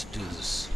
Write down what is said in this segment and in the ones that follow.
Let's do this.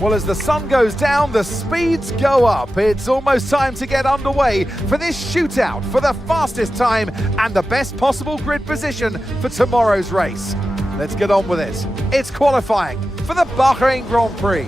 Well, as the sun goes down, the speeds go up. It's almost time to get underway for this shootout for the fastest time and the best possible grid position for tomorrow's race. Let's get on with it. It's qualifying for the Bahrain Grand Prix.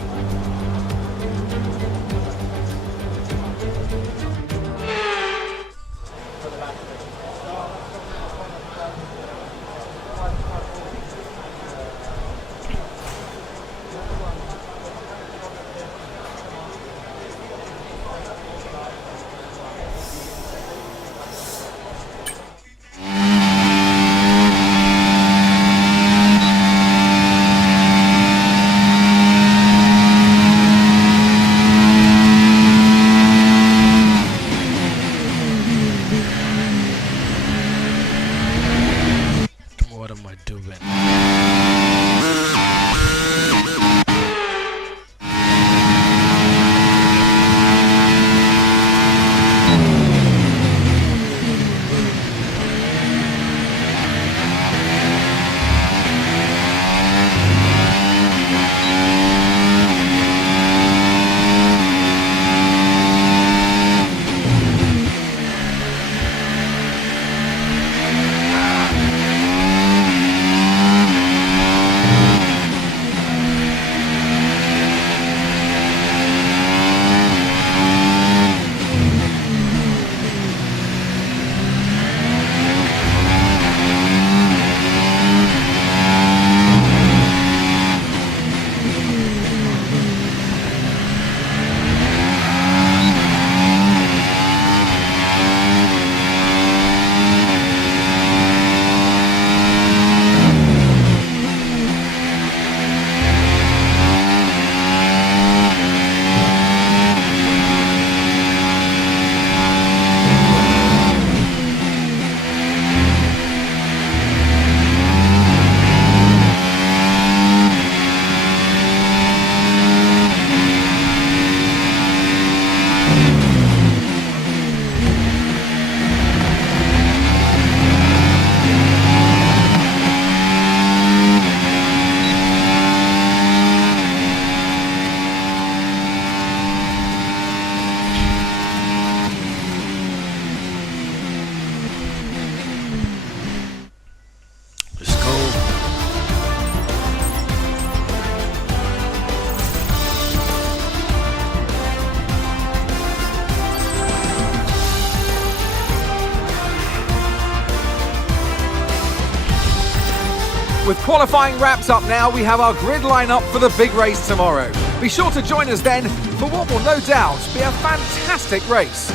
With qualifying wrapped up now, we have our grid lineup for the big race tomorrow. Be sure to join us then for what will no doubt be a fantastic race.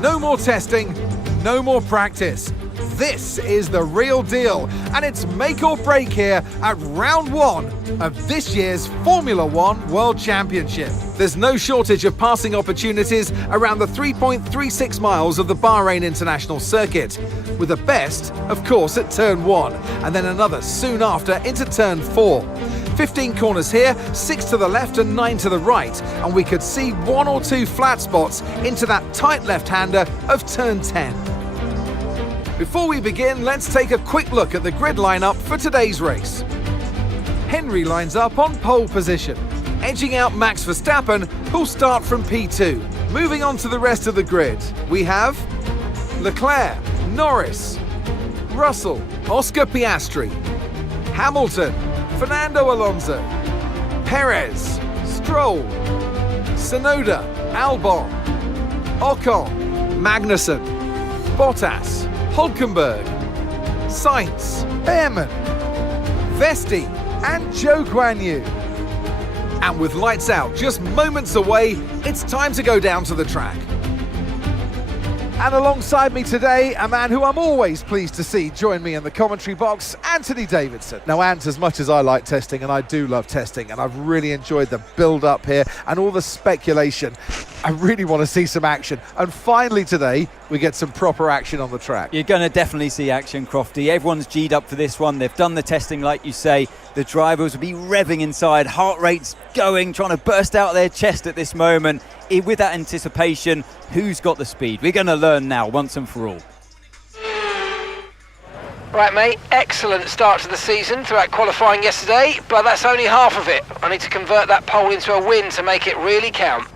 No more testing, no more practice. This is the real deal, and it's make or break here at round one of this year's Formula One World Championship. There's no shortage of passing opportunities around the 3.36 miles of the Bahrain International Circuit, with the best, of course, at turn 1, and then another soon after into turn 4. 15 corners here, 6 to the left and 9 to the right, and we could see 1 or 2 flat spots into that tight left-hander of turn 10. Before we begin, let's take a quick look at the grid lineup for today's race. Henry lines up on pole position, edging out Max Verstappen, who'll start from P2. Moving on to the rest of the grid, we have Leclerc, Norris, Russell, Oscar Piastri, Hamilton, Fernando Alonso, Perez, Stroll, Tsunoda, Albon, Ocon, Magnussen, Bottas, Hülkenberg, Sainz, Behrman, Vesti and Zhou Guanyu. And with lights out just moments away, it's time to go down to the track. And alongside me today, a man who I'm always pleased to see join me in the commentary box, Anthony Davidson. Now, Ant, as much as I like testing, and I do love testing, and I've really enjoyed the build-up here and all the speculation, I really want to see some action. And finally today, we get some proper action on the track. You're going to definitely see action, Crofty. Everyone's G'd up for this one. They've done the testing, like you say. The drivers will be revving inside, heart rates going, trying to burst out their chest at this moment. With that anticipation, who's got the speed? We're going to learn now, once and for all. Right, mate, excellent start to the season throughout qualifying yesterday, but that's only half of it. I need to convert that pole into a win to make it really count.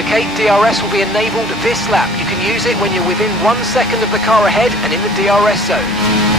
Okay, DRS will be enabled this lap. You can use it when you're within 1 second of the car ahead and in the DRS zone.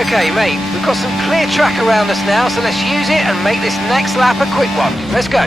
Okay, mate, we've got some clear track around us now, so let's use it and make this next lap a quick one. Let's go.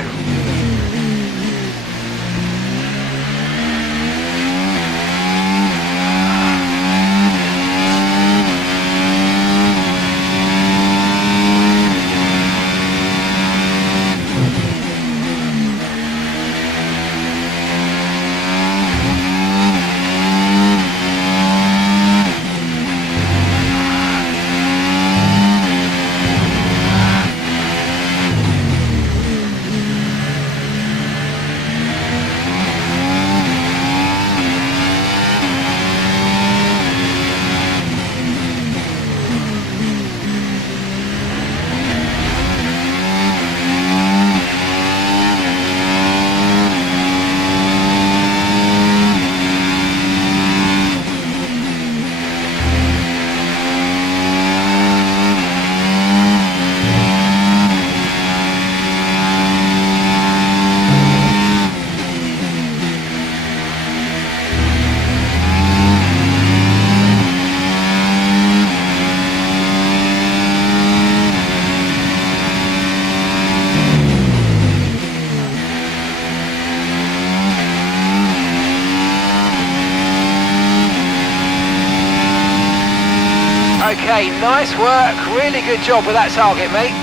Okay, nice work. Really good job with that target, mate.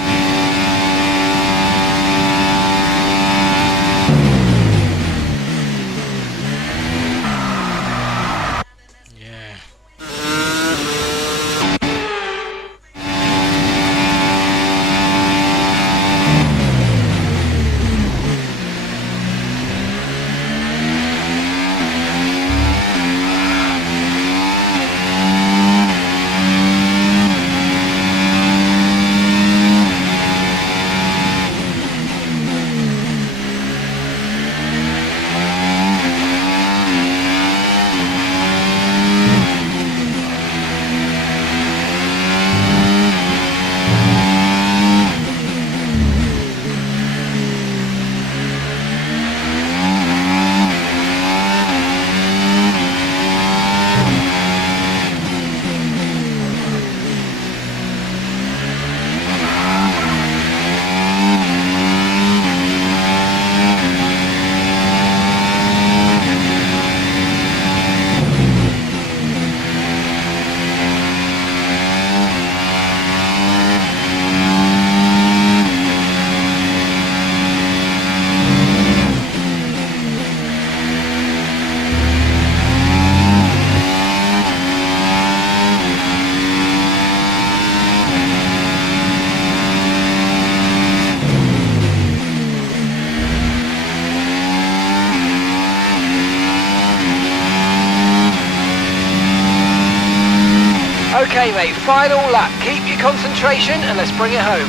Okay, mate, final lap. Keep your concentration and let's bring it home.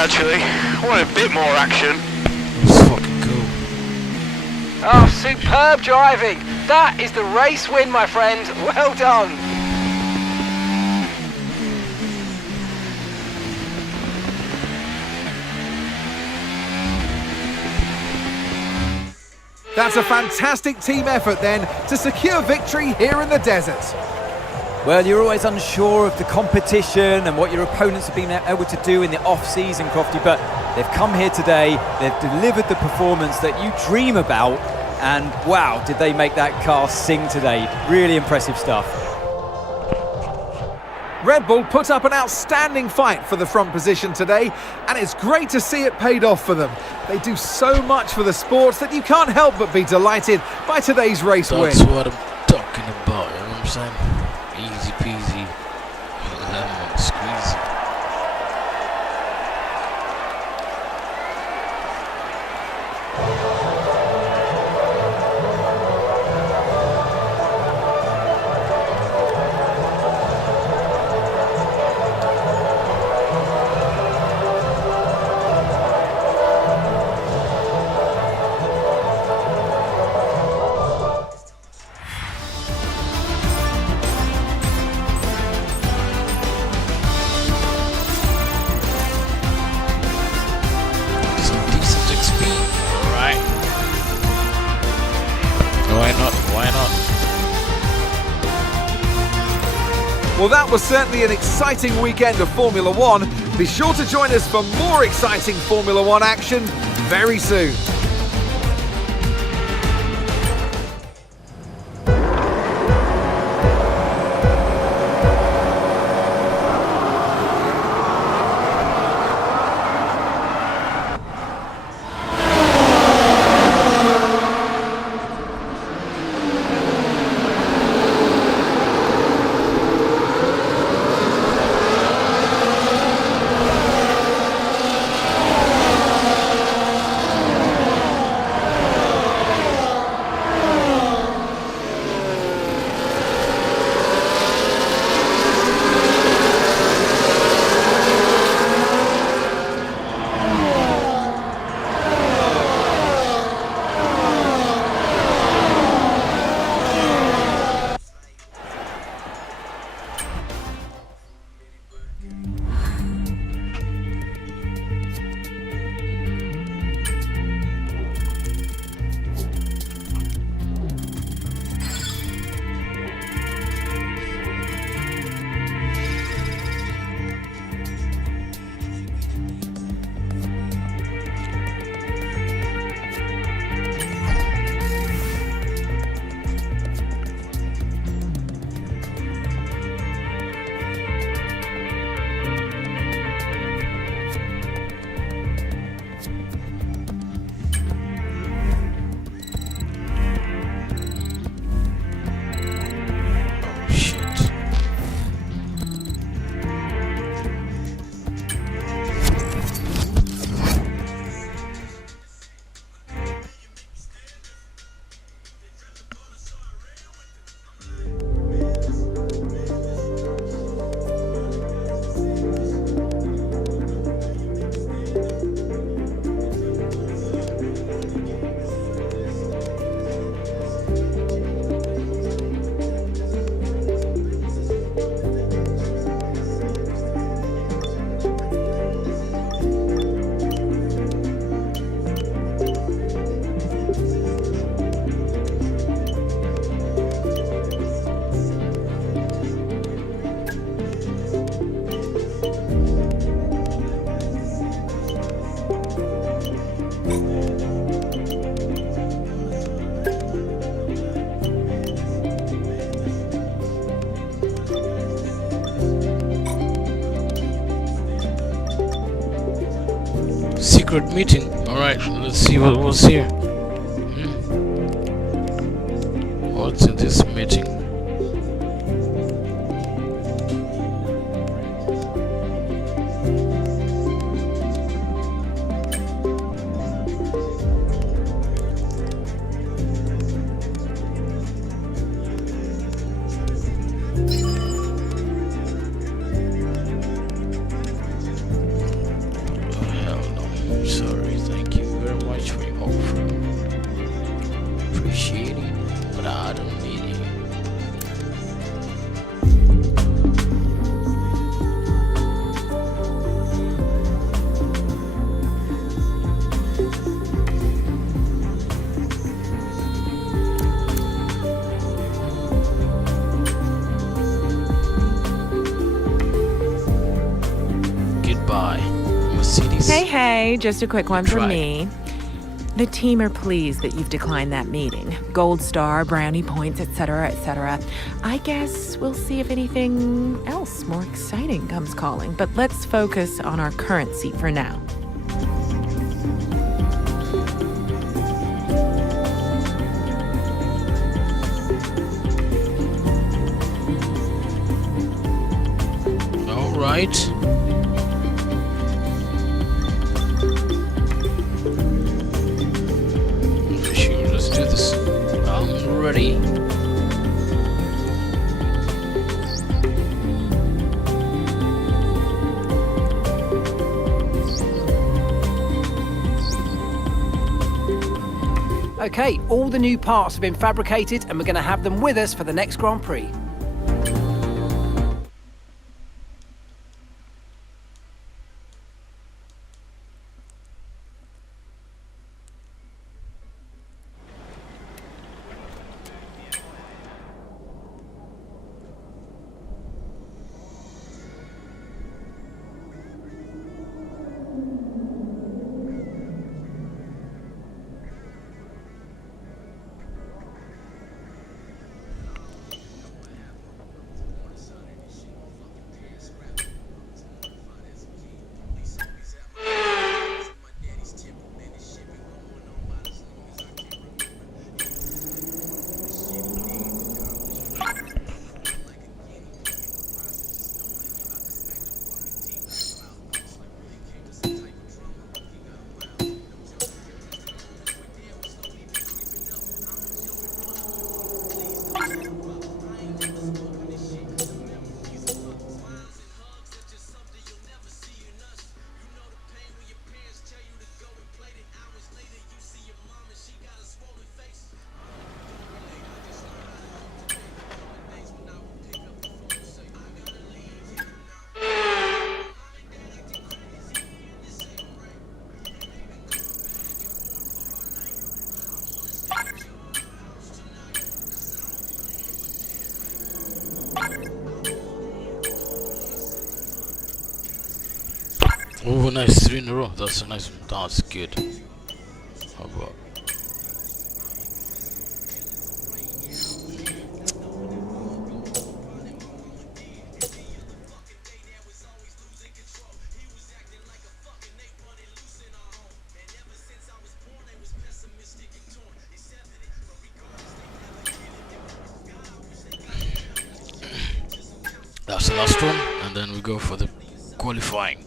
actually. I want a bit more action. It's fucking cool. Oh, superb driving. That is the race win, my friend. Well done. That's a fantastic team effort then to secure victory here in the desert. Well, you're always unsure of the competition and what your opponents have been able to do in the off-season, Crofty, but they've come here today, they've delivered the performance that you dream about, and wow, did they make that car sing today. Really impressive stuff. Red Bull put up an outstanding fight for the front position today, and it's great to see it paid off for them. They do so much for the sports that you can't help but be delighted by today's race win. That's what I'm talking about, you know what I'm saying? Easy peasy, lemon squeezy. Why not? Well, that was certainly an exciting weekend of Formula One. Be sure to join us for more exciting Formula One action very soon. Secret meeting. Alright, let's see what was here. What's in this meeting? Hey, just a quick one from Try. me. The team are pleased that you've declined that meeting. Gold star, brownie points, etc., etc. I guess we'll see if anything else more exciting comes calling, but let's focus on our current seat for now. All right. For sure, let's do this. I'm ready. Okay, all the new parts have been fabricated and we're going to have them with us for the next Grand Prix. Oh, nice, 3 in a row. That's a nice one. That's good. How about? That's the last one, and then we go for the qualifying.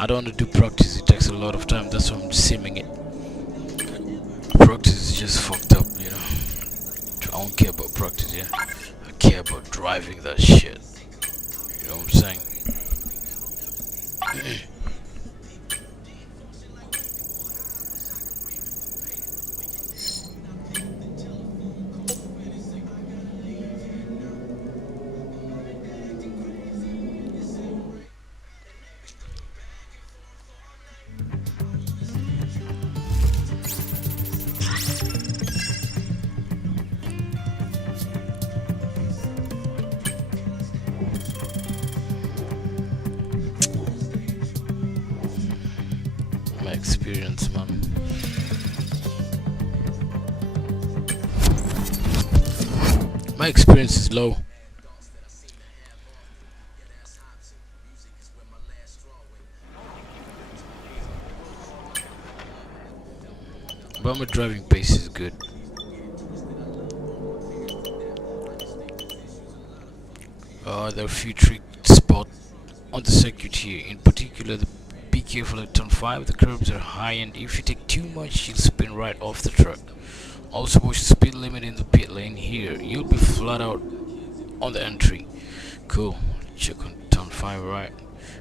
I don't want to do practice, it takes a lot of time, that's why I'm simming it. Practice is just fucked up, you know. I don't care about practice, yeah. I care about driving that shit. You know what I'm saying? My experience, man. My experience is low. But my driving pace is good. There are a few trick spots on the circuit here. In particular, be careful at turn 5. The curbs are high, and if you take too much, you'll spin right off the track. Also, watch the speed limit in the pit lane here. You'll be flat out on the entry. Cool. Check on turn 5, right?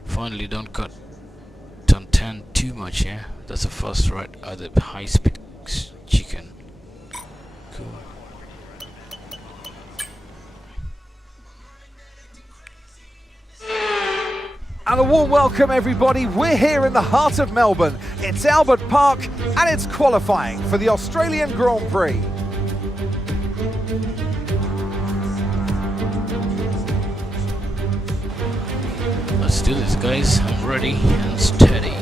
Finally, don't cut turn 10 too much, yeah? That's a fast right at the high speed chicken. Cool. And a warm welcome, everybody. We're here in the heart of Melbourne. It's Albert Park, and it's qualifying for the Australian Grand Prix. Let's do this, guys. I'm ready and steady.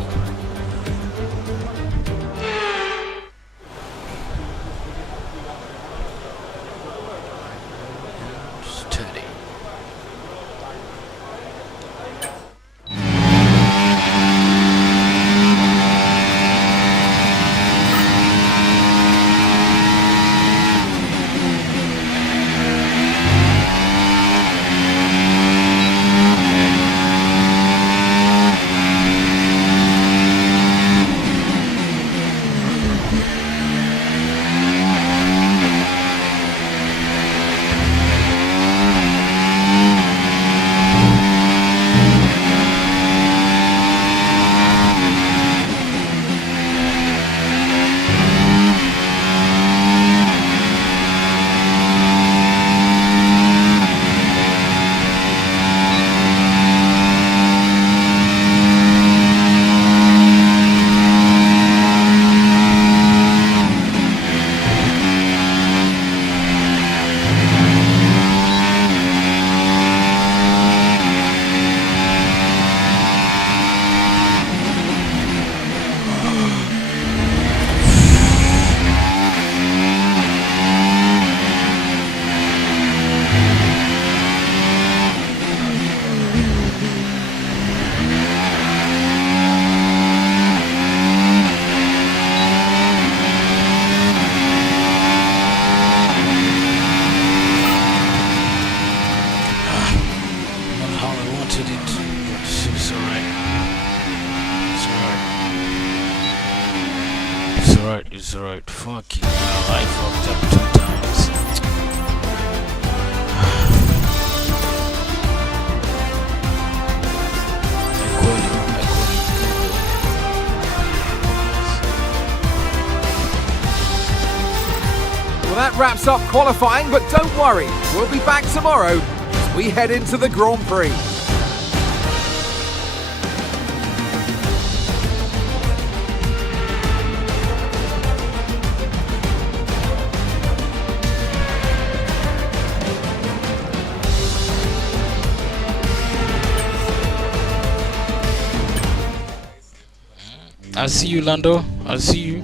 alright. Fuck you. I fucked up 2 times. Well, that wraps up qualifying, but don't worry, we'll be back tomorrow as we head into the Grand Prix. I'll see you, Lando. I'll see you.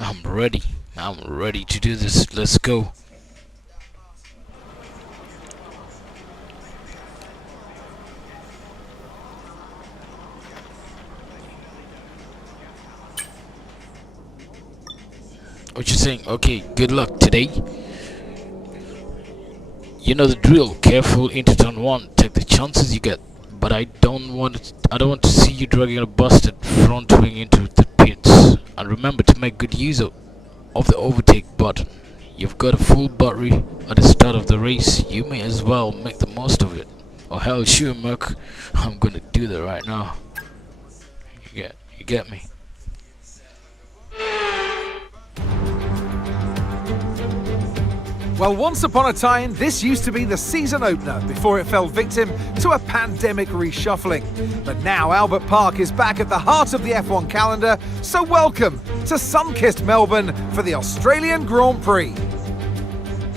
I'm ready. I'm ready to do this. Let's go. What you saying? Okay, good luck today. You know the drill. Careful into turn 1. Take the chances you get. But I don't want to see you dragging a busted front wing into the pits. And remember to make good use of the overtake button. You've got a full battery at the start of the race. You may as well make the most of it. Or hell, sure, Merc. I'm gonna do that right now. You get me. Well, once upon a time, this used to be the season opener before it fell victim to a pandemic reshuffling. But now Albert Park is back at the heart of the F1 calendar, so welcome to sun-kissed Melbourne for the Australian Grand Prix.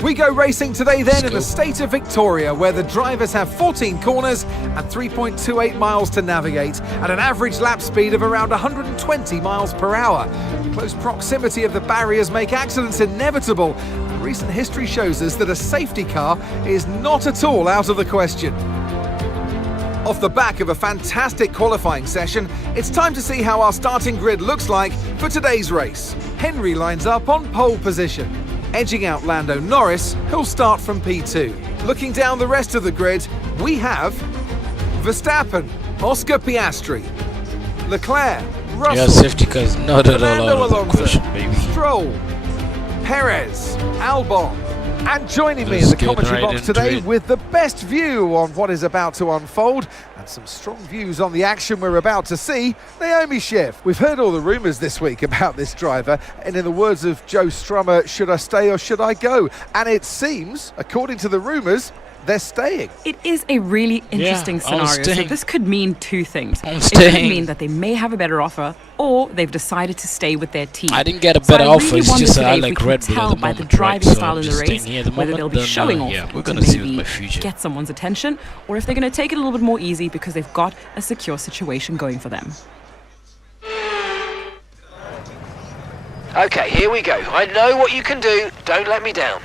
We go racing today then in the state of Victoria, where the drivers have 14 corners and 3.28 miles to navigate at an average lap speed of around 120 miles per hour. Close proximity of the barriers make accidents inevitable. Recent history shows us that a safety car is not at all out of the question. Off the back of a fantastic qualifying session, it's time to see how our starting grid looks like for today's race. Henry lines up on pole position, edging out Lando Norris, who'll start from P2. Looking down the rest of the grid, we have Verstappen, Oscar Piastri, Leclerc, Russell, Yeah, safety car is not at all Fernando out of the Alonso, question, baby. Stroll, Perez, Albon, and joining me in the Let's get commentary right box into today it. with the best view on what is about to unfold and some strong views on the action we're about to see, Naomi Schiff. We've heard all the rumours this week about this driver, and in the words of Joe Strummer, should I stay or should I go? And it seems, according to the rumours, they're staying. It is a really interesting I'm scenario. So staying. this could mean 2 things. I'm It could staying. mean that they may have a better offer, or they've decided to stay with their team. I didn't get a So better I offer. really It's wonder just that today I if we like can Red Bull tell at the by moment, the driving right? So style I'm in the just race staying here at the whether moment, they'll be then, showing off yeah, we're to gonna see with maybe my future. get someone's attention, or if they're going to take it a little bit more easy because they've got a secure situation going for them. Okay, here we go. I know what you can do. Don't let me down.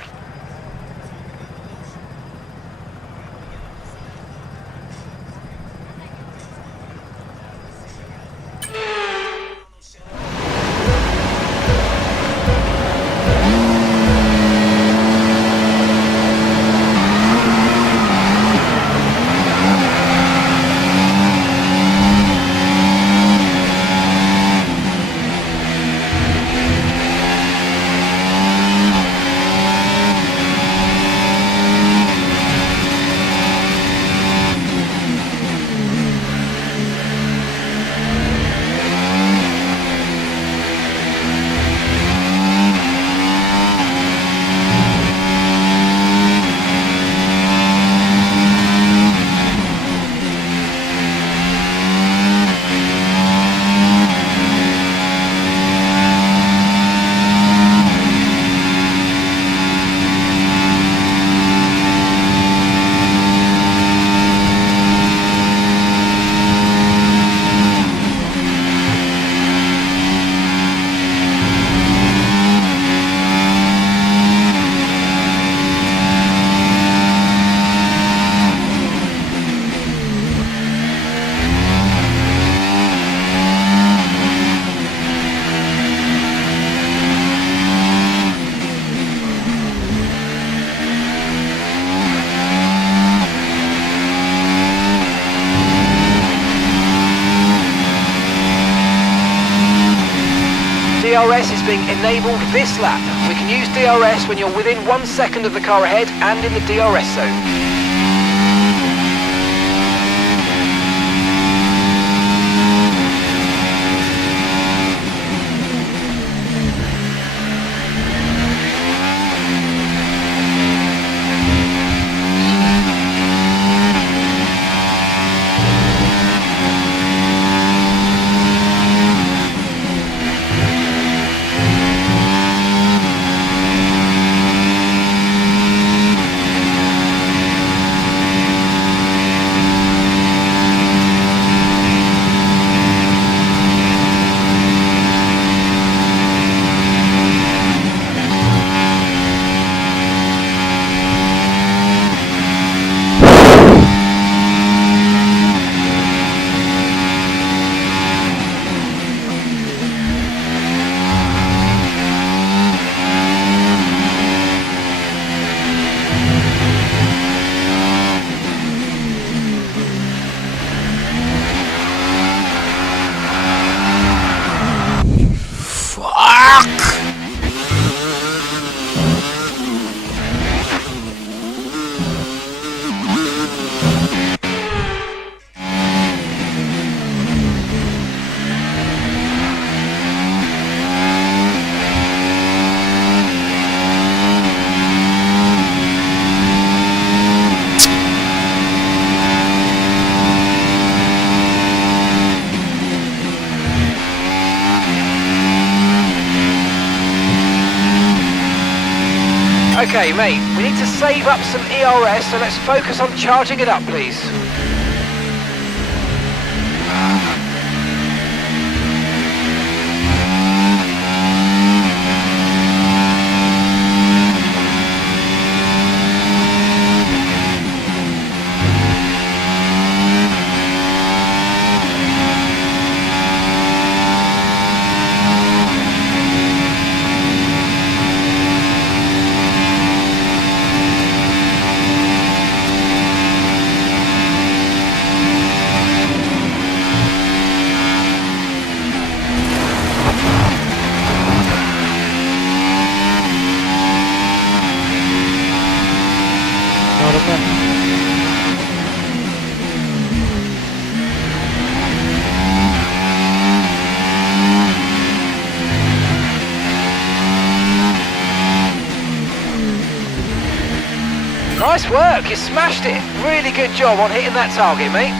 DRS is being enabled this lap. We can use DRS when you're within 1 second of the car ahead and in the DRS zone. Okay, mate, we need to save up some ERS, so let's focus on charging it up, please. Nice work, you smashed it. Really good job on hitting that target, mate.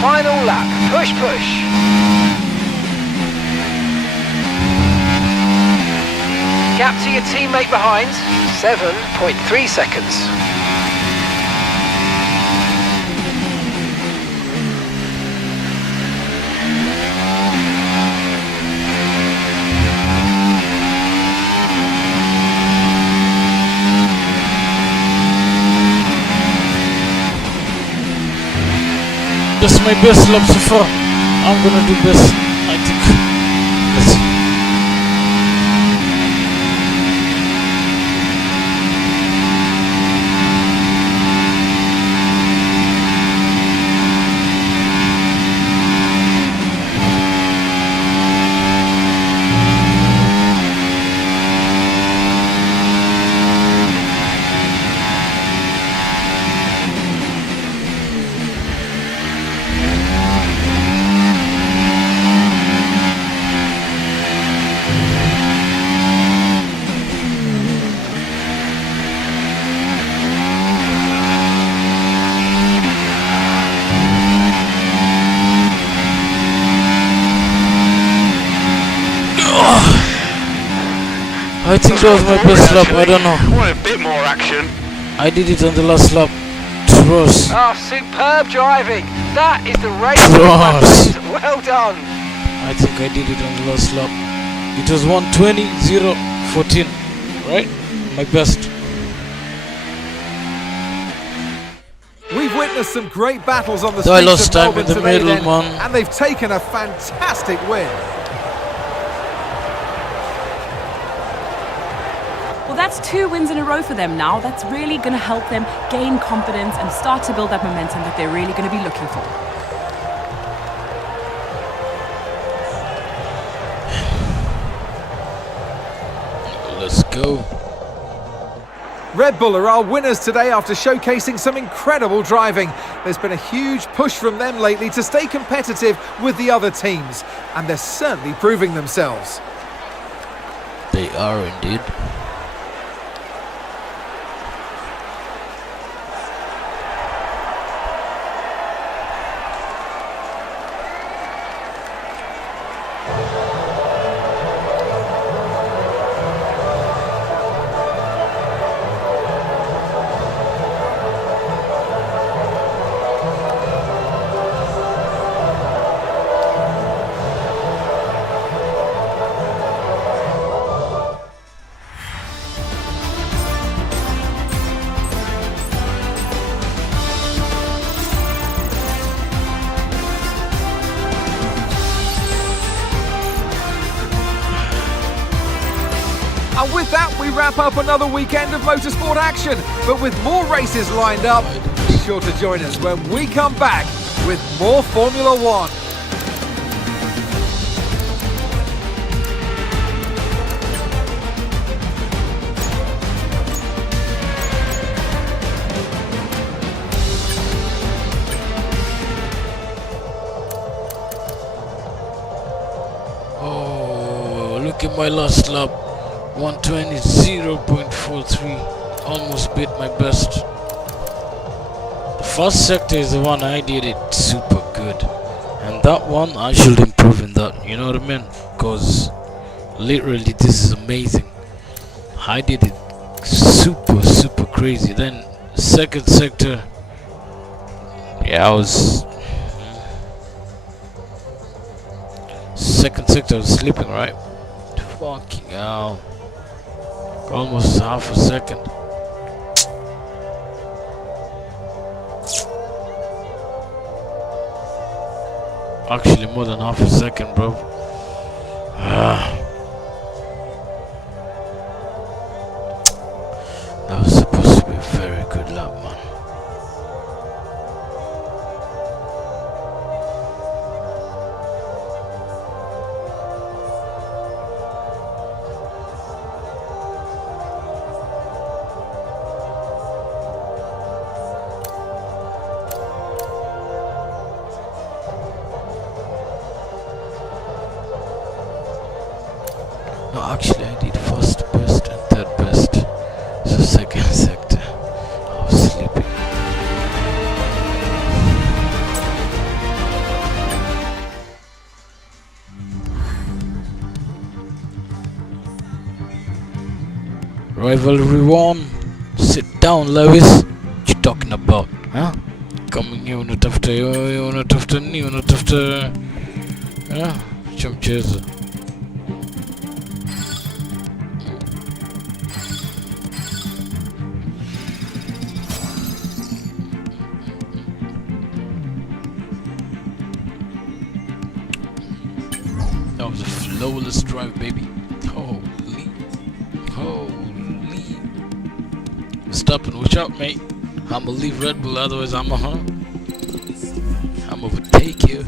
Final lap, push, push. Gap to your teammate behind, 7.3 seconds. That's my best lap so far. I'm gonna do best, I think. Let's see. I think that was my best lap. I don't know. I want a bit more action. I did it on the last lap. Trust. Oh, superb driving. That is the race. Trust. Well done. I think I did it on the last lap. It was 1:20.014, right? My best. We've witnessed some great battles on the So I streets lost of time Melbourne in the today middle, then, man. and they've taken a fantastic win. Well, that's 2 wins in a row for them now. That's really going to help them gain confidence and start to build that momentum that they're really going to be looking for. Let's go. Red Bull are our winners today after showcasing some incredible driving. There's been a huge push from them lately to stay competitive with the other teams, and they're certainly proving themselves. They are indeed. And with that, we wrap up another weekend of motorsport action. But with more races lined up, be sure to join us when we come back with more Formula One. Oh, look at my last lap. 1:20.043. Almost beat my best. The first sector is the one I did it super good, and that one I should improve in that, you know what I mean? Because literally this is amazing. I did it super crazy. Then second sector, yeah, second sector I was sleeping, right? Fucking hell. Almost half a second. Actually more than half a second, bro. That was supposed to be a very good lap, man. No, actually I did first best and third best. So second sector, I was sleeping. Rivalry 1. Sit down, Lewis. What you talking about, huh? Coming here not after you, not after me, not after, huh? Jump chaser. That was a flawless drive, baby. Holy. Stop and watch out, mate. I'ma leave Red Bull, otherwise I'm overtake you.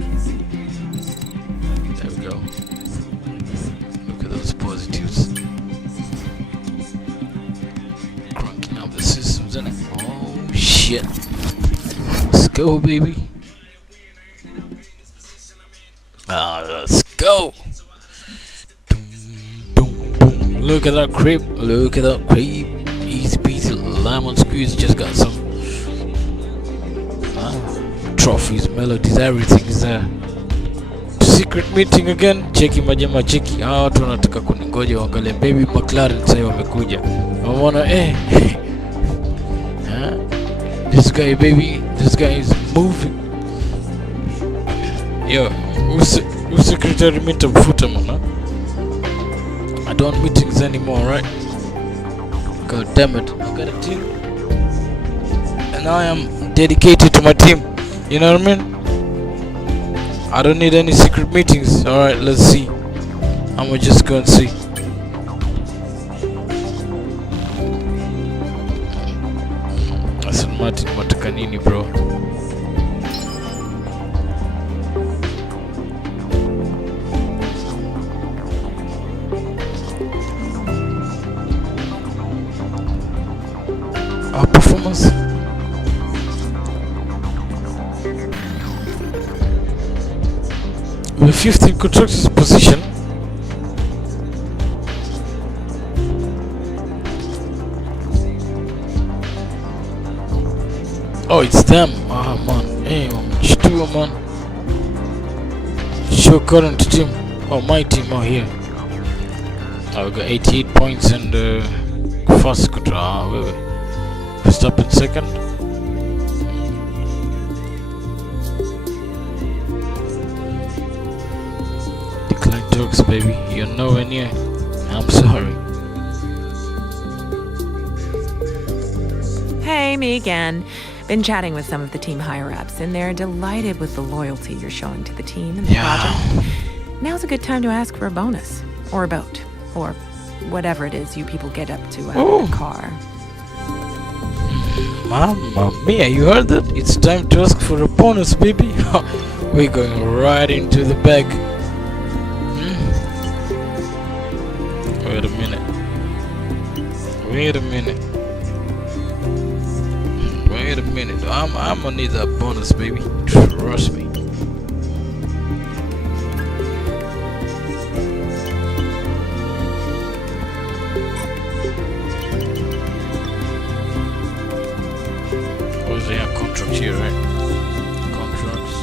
There we go. Look at those positives. Cranking up the systems, innit? Oh shit. Let's go, baby. Let's go. Look at that creep. Look at that creep. Easy peasy lemon squeeze. Just got some trophies, melodies, everything is there. secret meeting again. Cheki majama, cheki hawa watu wanataka kuningoja waangalie baby McLaren sasa wamekuja. Unaona this guy baby, this guy is moving. Yo, who's secretary meeting footer man? I don't want meetings anymore, right? God damn it, I got a team and I am dedicated to my team. You know what I mean? I don't need any secret meetings. Alright, let's see. I'ma just go and see. Aston Martin wataka nini bro? Our performance. We're 5th in constructor's position. Oh, it's them. Ah man, hey, man. Show current team. Oh, my team are here. We got 88 points and first control. Wait. Stop in second. Decline talks, baby. You're nowhere near. I'm sorry. Hey, me again. Been chatting with some of the team higher-ups, and they're delighted with the loyalty you're showing to the team and the project. Now's a good time to ask for a bonus, or a boat, or whatever it is you people get up to out of the car. Mamma mia, you heard that? It's time to ask for a bonus, baby. We're going right into the bag. Wait a minute. Wait a minute. I'm gonna need that bonus, baby. Trust me. They have contracts here, right? Contracts.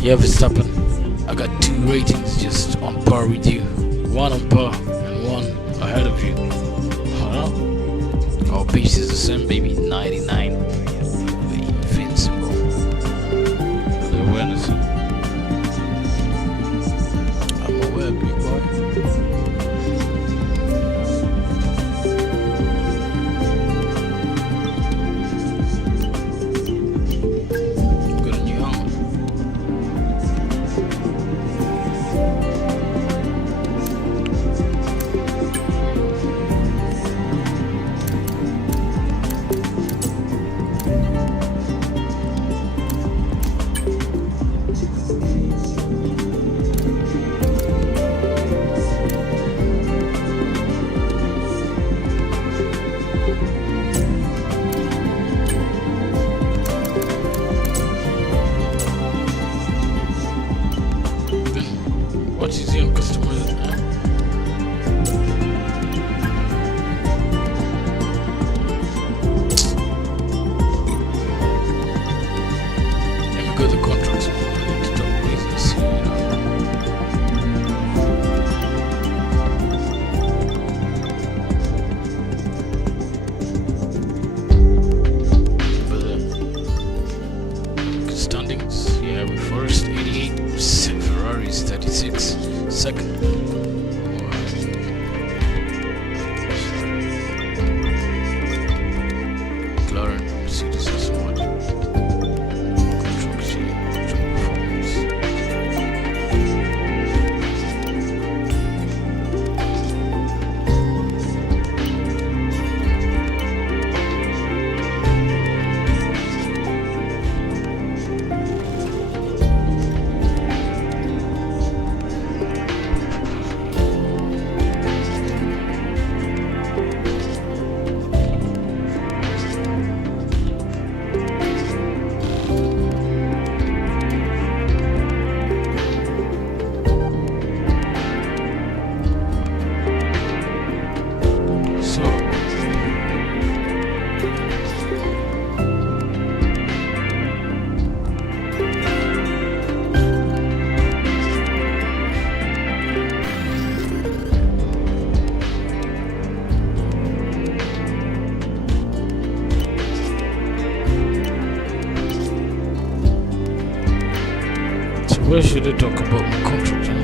Yeah, Verstappen, I got 2 ratings just on par with you. 1 on par and 1 ahead of you. Our pace is the same, baby. 99. We're invincible. The awareness. I'm aware, big boy. What is your customer? Let me go to the contracts. I need to talk business, standings, yeah, we first 88, Ferrari's 36, second. McLaren, Mercedes is one. Construction, performance. Where should I talk about my contract? Huh?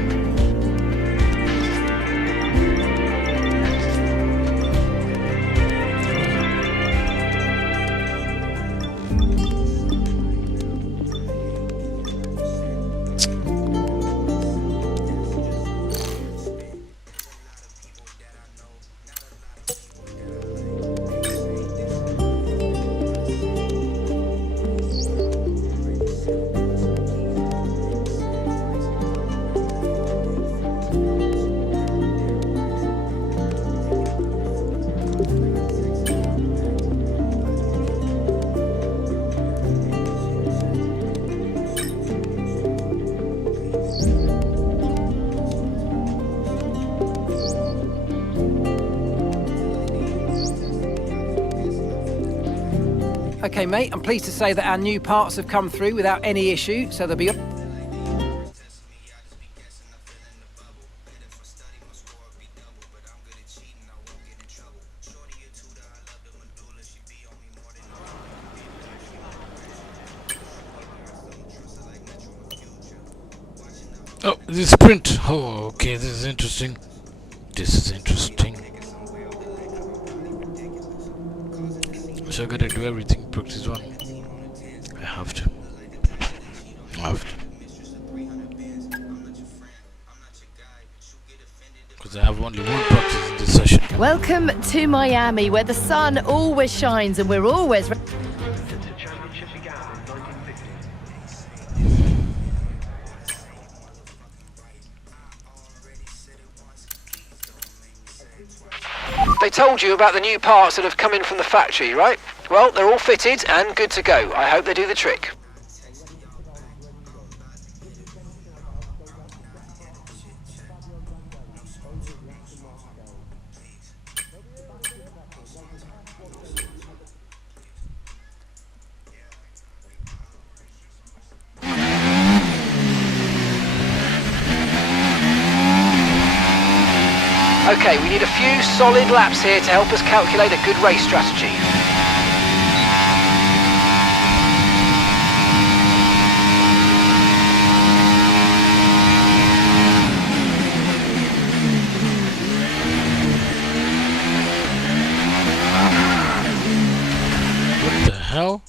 Okay, mate, I'm pleased to say that our new parts have come through without any issue, so they'll be... Oh, the sprint. Oh, okay, this is interesting. This is interesting. So I gotta do everything practice one. I have to. Because I have only one practice in this session. Welcome to Miami, where the sun always shines and we're always... They told you about the new parts that have come in from the factory, right? Well, they're all fitted and good to go. I hope they do the trick. Okay, we need a few solid laps here to help us calculate a good race strategy. What the hell?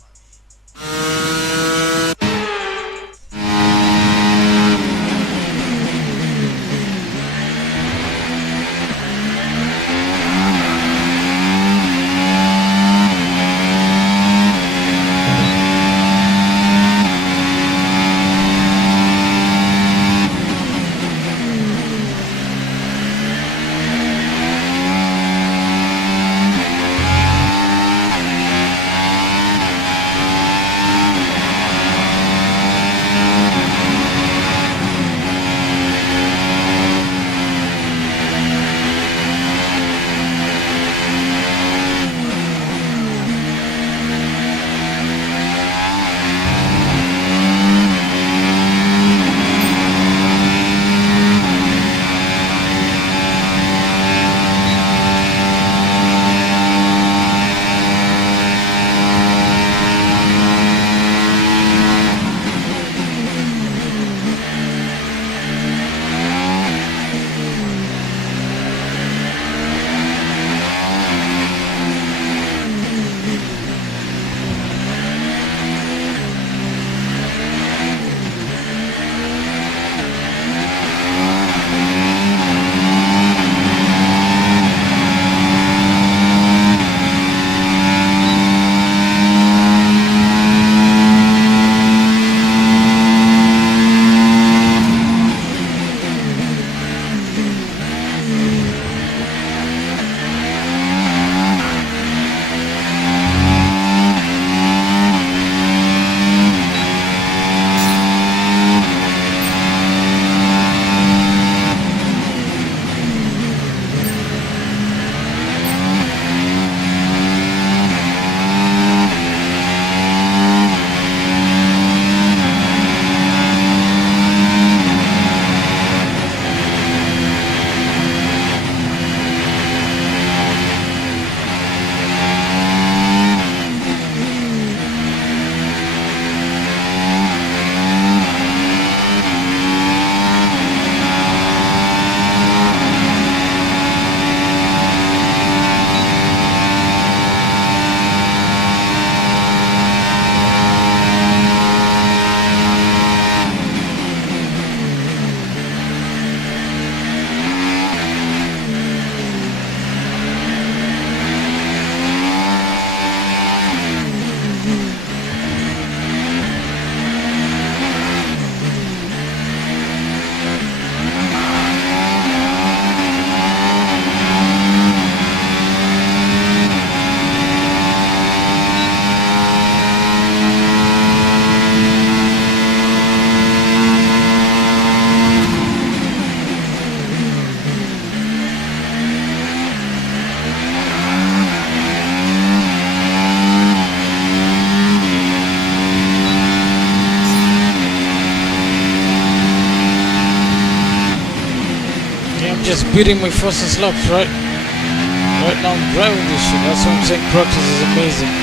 just beating my fastest laps, right? Right now I'm driving this shit. That's why I'm saying practice is amazing.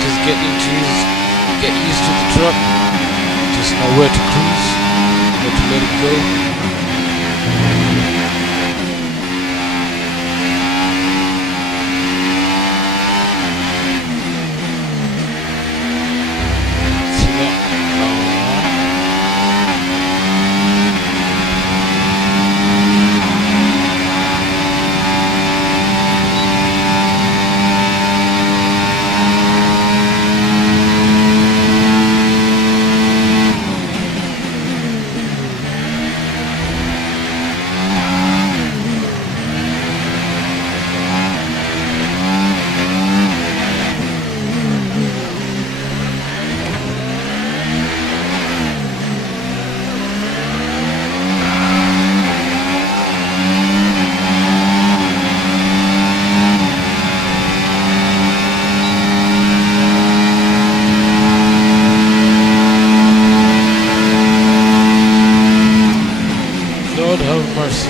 Just get used to the truck. Just know where to cruise, where to let it go. See that? Lord have mercy.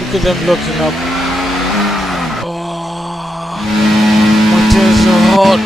Look at them looking up. Oh, my tears are hot.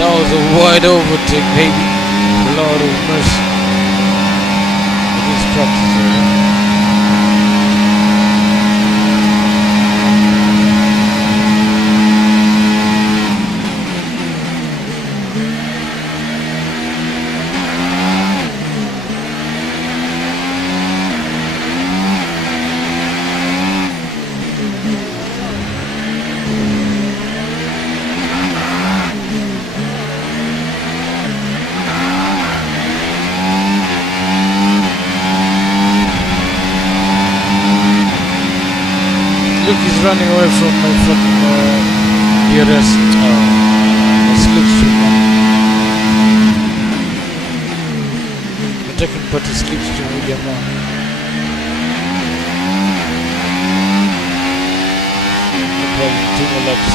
That was a wide overtake, baby. Lord of mercy. It is practice, right? Look, he's running away from my fucking DRS. My slipstream, man. I'm taking part the slipstream with him now. No problem, 2 more laps.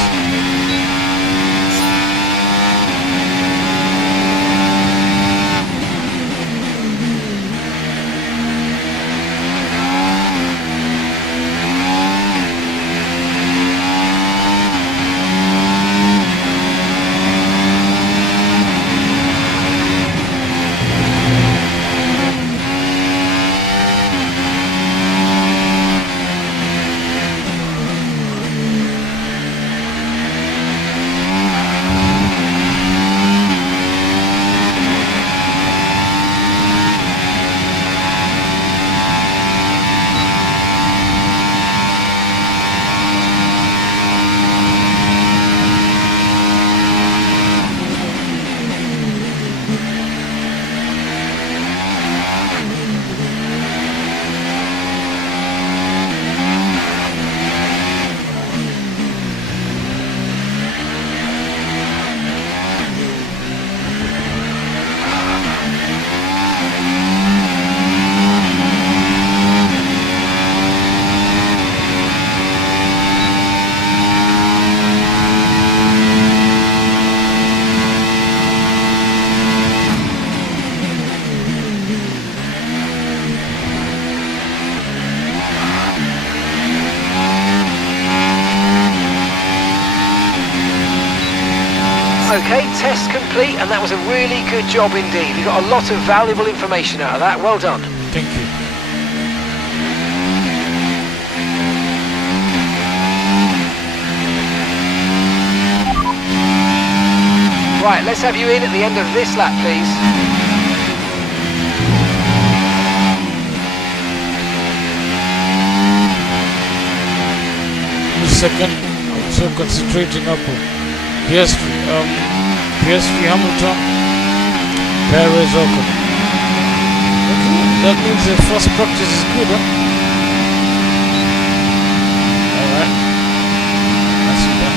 Okay, test complete, and that was a really good job indeed. We got a lot of valuable information out of that. Well done. Thank you. Right, let's have you in at the end of this lap, please. In a second, I'm so concentrating up on PS3 Hamilton, Perez Ocon. Okay, that means the first practice is good, huh? Alright. I see that.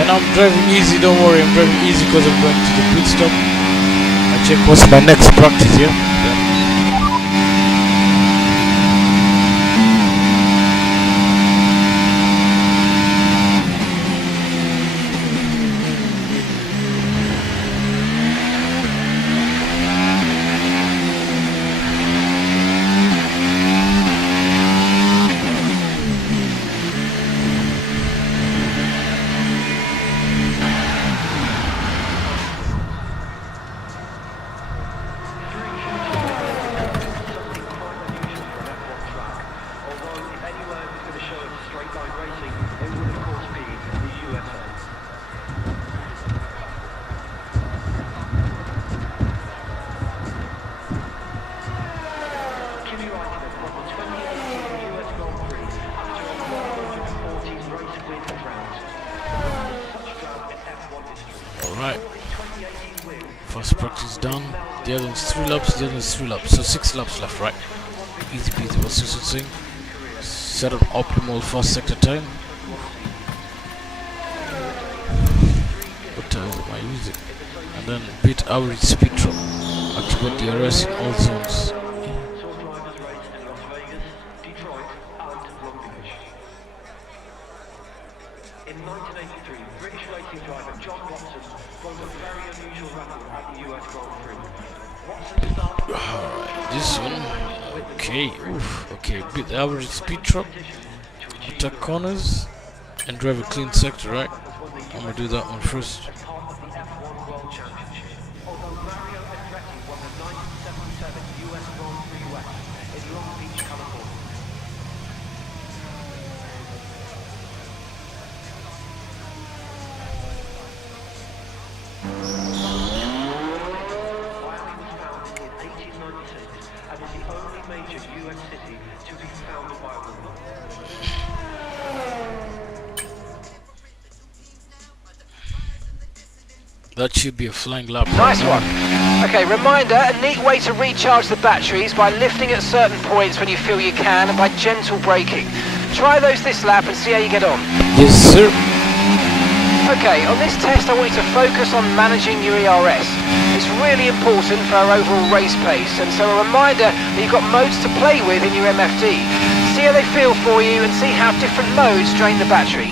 And I'm driving easy, don't worry, I'm driving easy because I'm going to the pit stop. I check what's my next practice here. Alright, first practice done. The other one's 3 laps, the other one's 3 laps. So 6 laps left, right? Easy peasy, what's this saying? Set up optimal first sector time. What time am I using? And then beat average speed drop. Activate DRS in all zones. In 1983, British racing driver John Watson broke a very unusual record at the US Grand Prix. Watson started... Alright, this one. Okay, okay, beat average speed drop, attack corners, and drive a clean sector, right? I'm gonna do that one first. That should be a flying lap. Nice one. Okay, reminder, a neat way to recharge the batteries by lifting at certain points when you feel you can and by gentle braking. Try those this lap and see how you get on. Yes, sir. Okay, on this test I want you to focus on managing your ERS. It's really important for our overall race pace, and so a reminder that you've got modes to play with in your MFD. See how they feel for you and see how different modes drain the battery.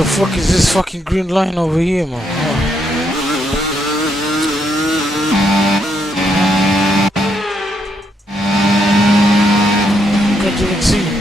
the fuck is this fucking green line over here, man? Can't even see.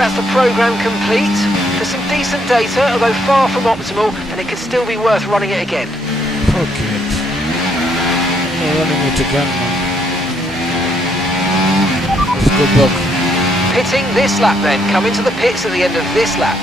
That's the programme complete. There's some decent data, although far from optimal, and it could still be worth running it again. Fuck it. I'm running it again, man. Let's go back. Pitting this lap then. Come into the pits at the end of this lap.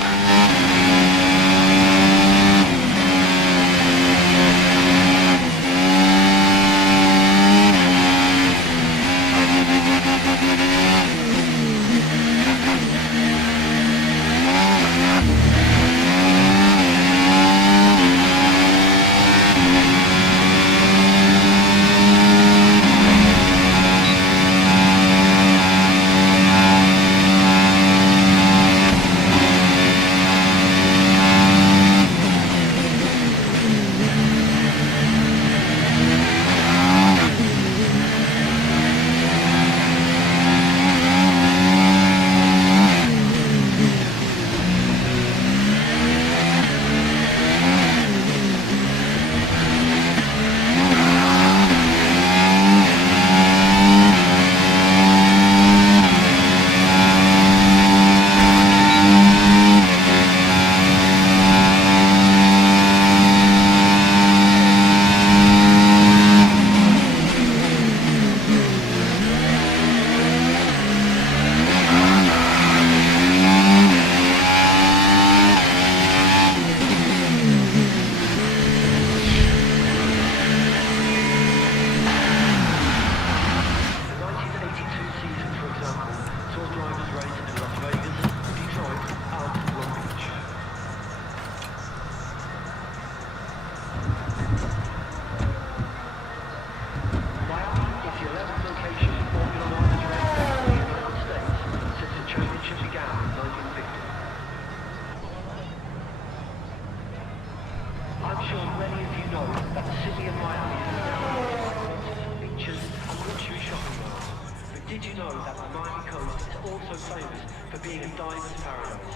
Did you know that the Miami coast is also famous for being a diamond paradise?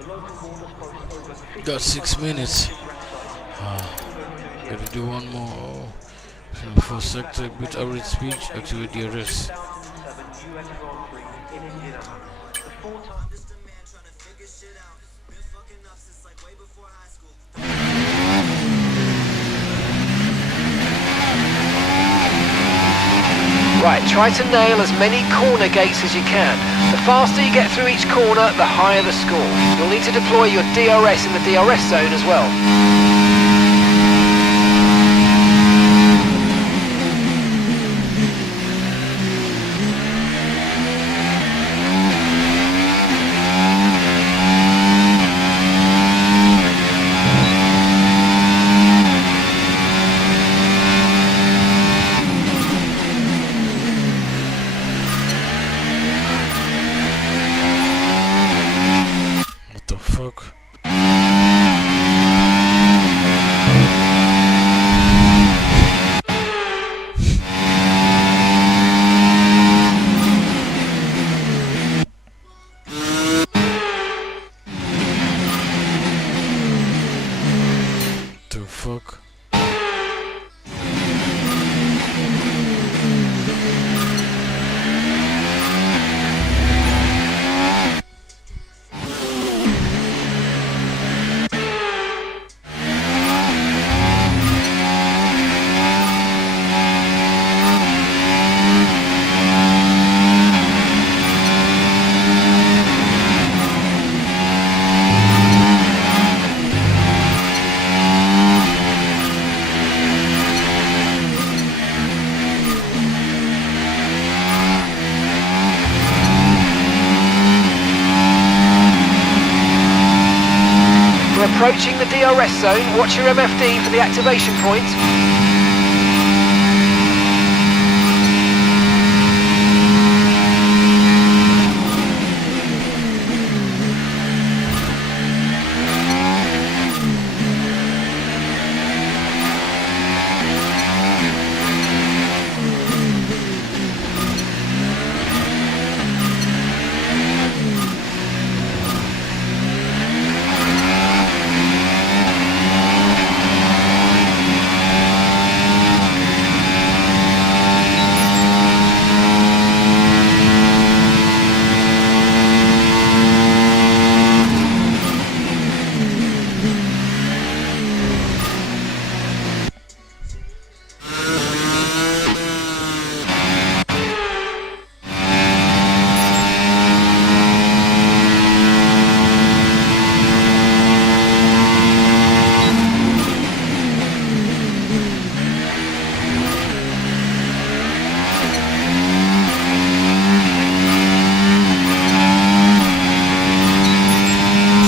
The local waters boast over 50 Got 6 minutes. Gotta do one more. For sector with average speed, activate DRS. 2007 US Grand Prix in Indianapolis. The four-time Right, try to nail as many corner gates as you can. The faster you get through each corner, the higher the score. You'll need to deploy your DRS in the DRS zone as well. What the fuck? The fuck? We're approaching the DRS zone. Watch your MFD for the activation point.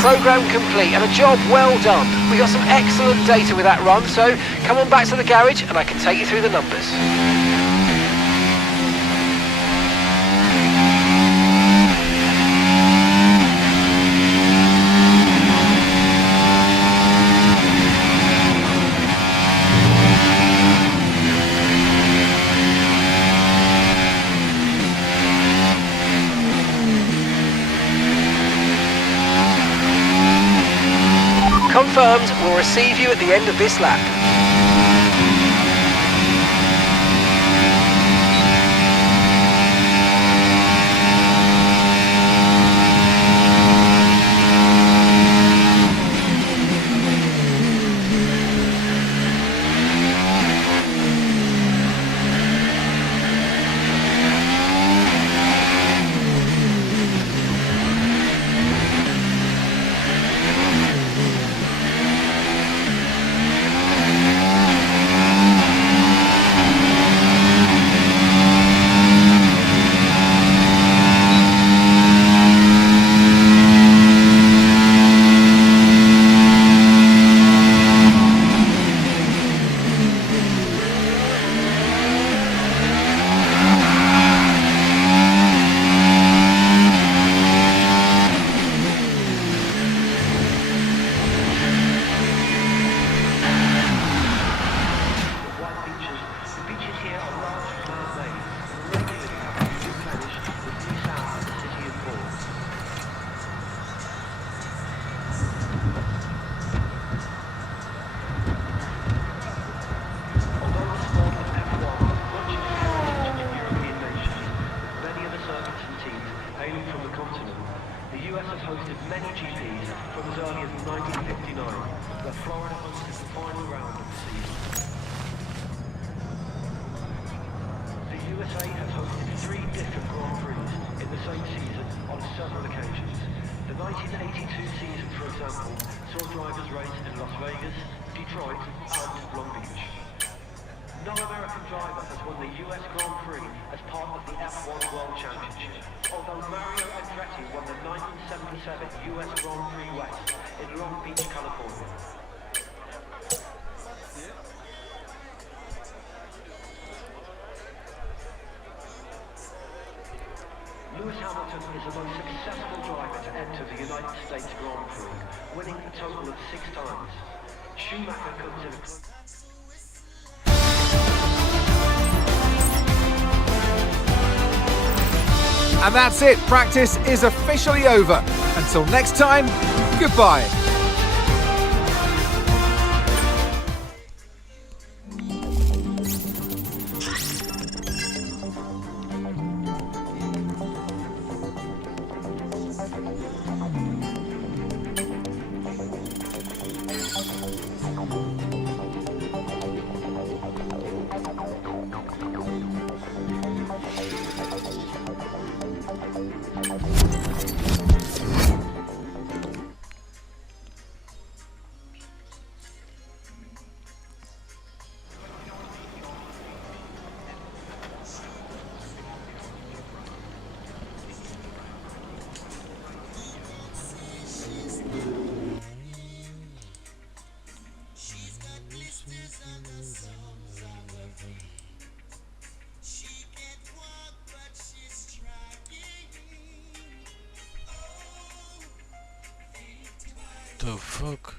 Program complete and a job well done. We got some excellent data with that run, so come on back to the garage and I can take you through the numbers. Confirmed, we'll receive you at the end of this lap. US has hosted many GPs from as early as 1959, where Florida hosted the final round of the season. The USA has hosted 3 different Grand Prix in the same season on several occasions. The 1982 season, for example, saw drivers race in Las Vegas, Detroit, and Long Beach. No American driver has won the US Grand Prix as part of the F1 World Championship, although Mario Andretti won the 1977 US Grand Prix West in Long Beach, California. Lewis Hamilton is the most successful driver to enter the United States Grand Prix, winning a total of 6 times. Schumacher comes in a And that's it. Practice is officially over. Until next time, goodbye. The fuck?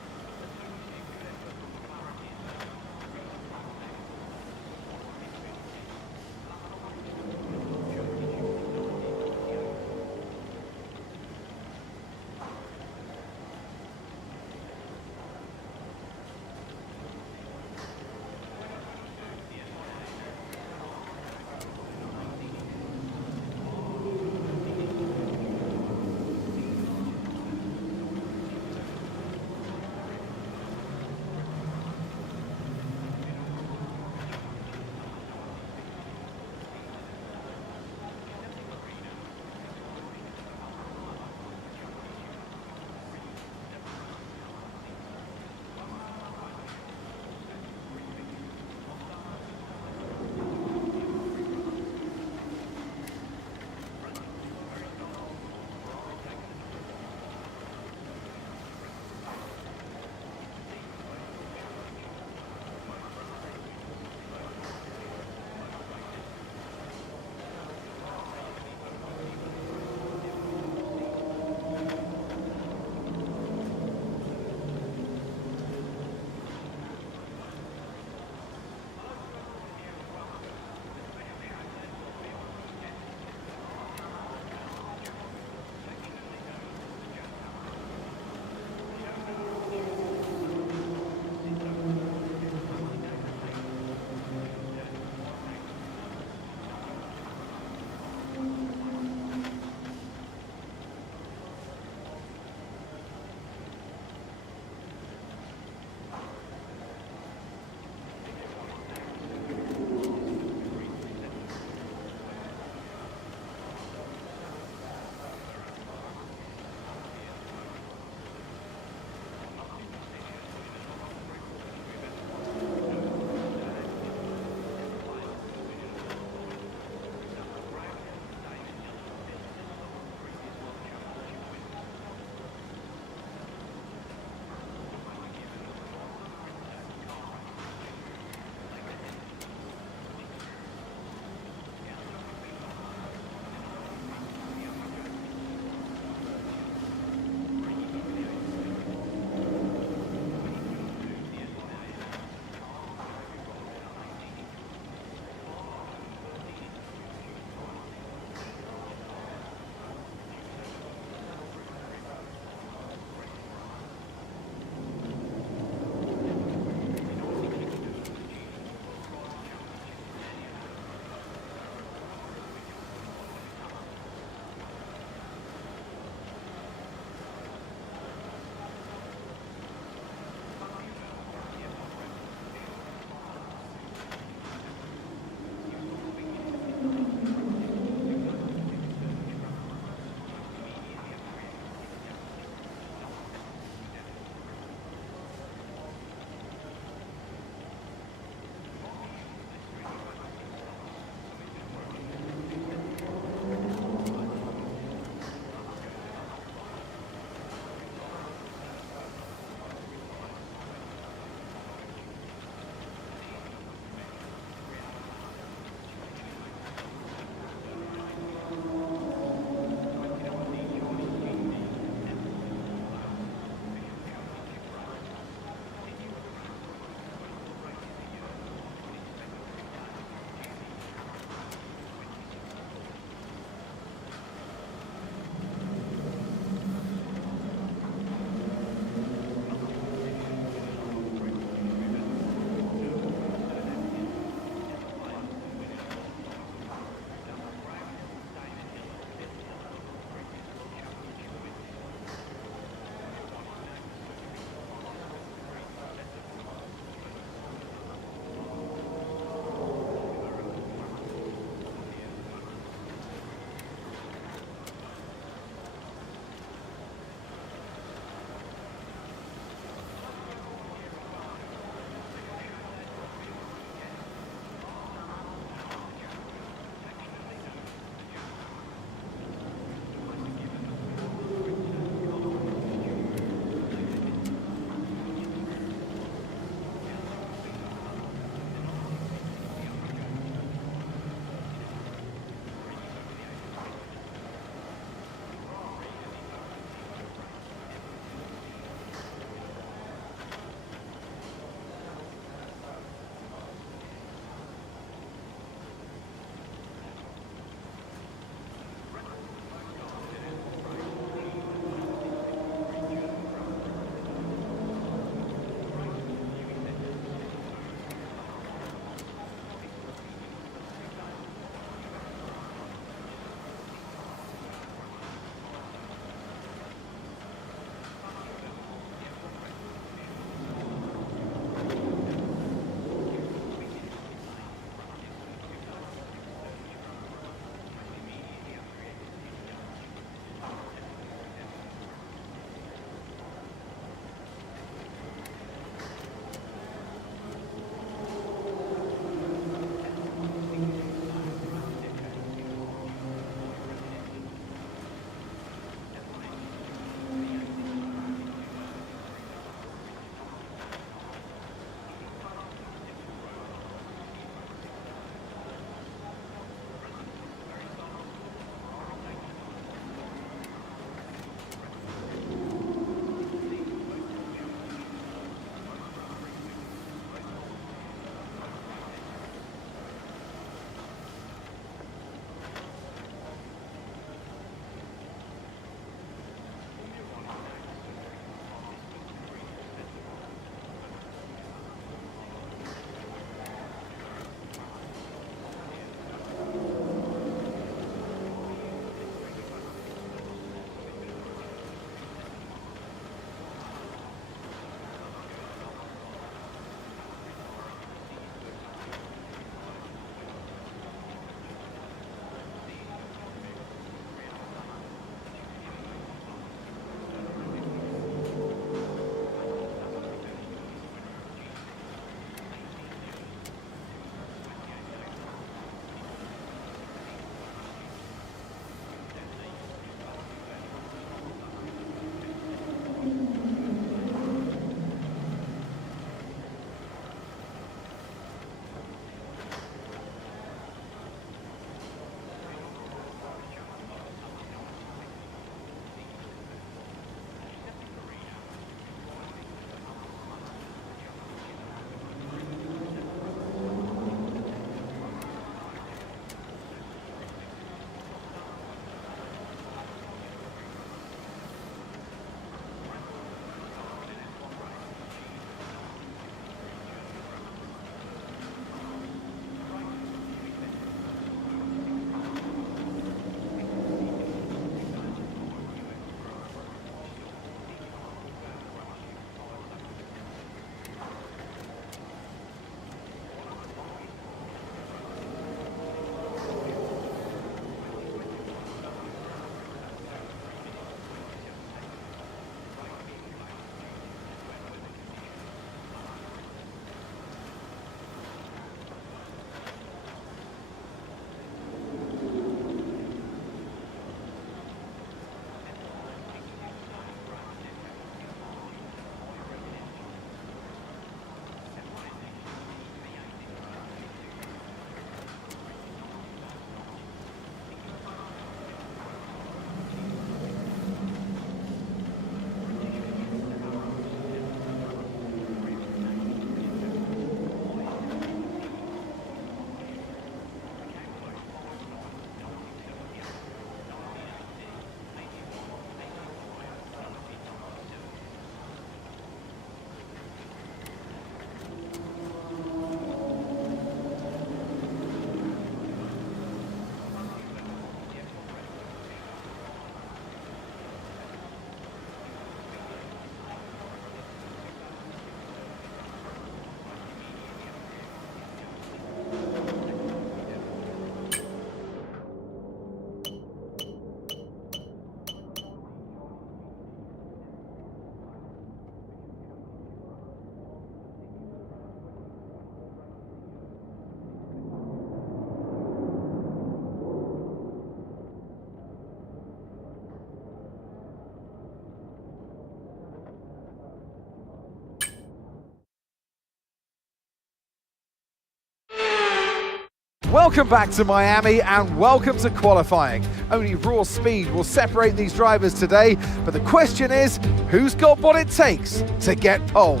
Welcome back to Miami and welcome to qualifying. Only raw speed will separate these drivers today, but the question is, who's got what it takes to get pole?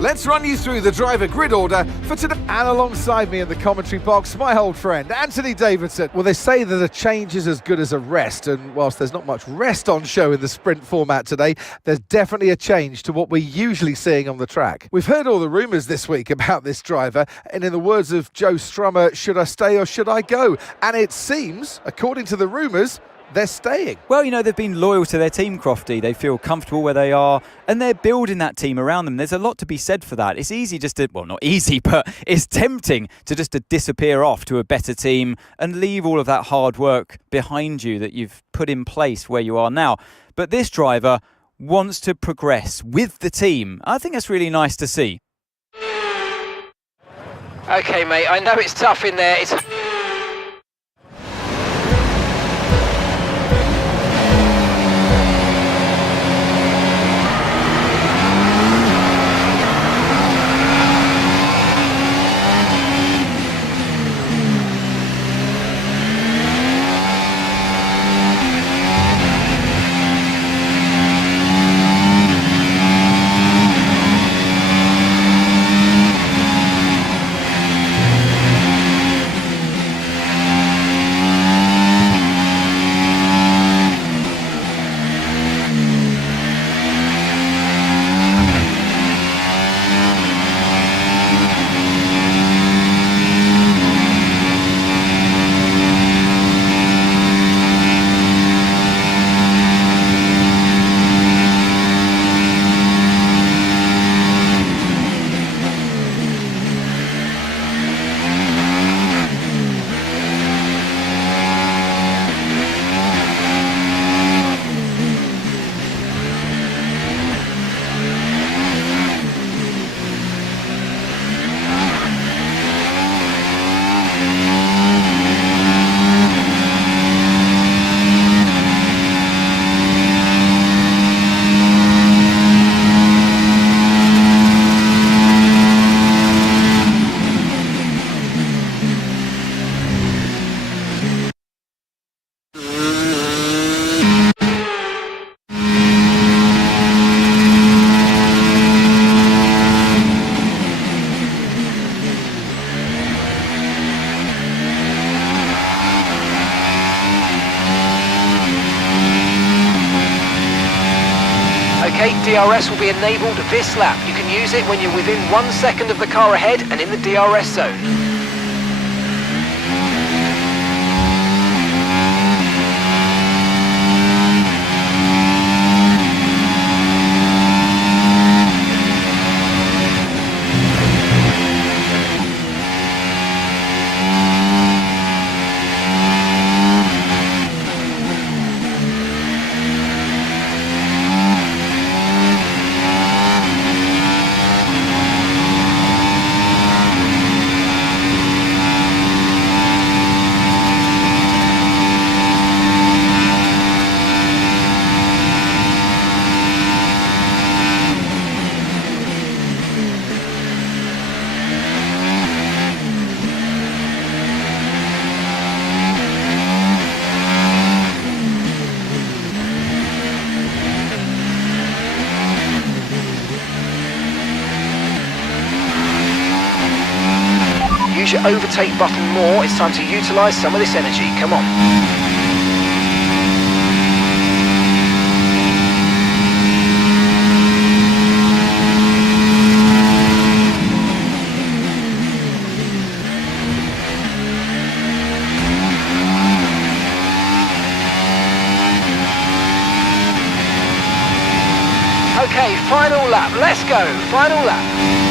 Let's run you through the driver grid order for today. And alongside me in the commentary box, my old friend, Anthony Davidson. Well, they say that a change is as good as a rest, and whilst there's not much rest on show in the sprint format today, there's definitely a change to what we're usually seeing on the track. We've heard all the rumours this week about this driver, and in the words of Joe Strummer, should I stay or should I go? And it seems, according to the rumours, they're staying. Well, you know, they've been loyal to their team, Crofty. They feel comfortable where they are, and they're building that team around them. There's a lot to be said for that. It's easy just to, well, not easy, but it's tempting to just to disappear off to a better team and leave all of that hard work behind you that you've put in place where you are now. But this driver wants to progress with the team. I think that's really nice to see. Okay, mate, I know it's tough in there. Okay, DRS will be enabled this lap. You can use it when you're within 1 second of the car ahead and in the DRS zone. Use your overtake button more. It's time to utilise some of this energy. Come on. Okay, final lap. Let's go. Final lap.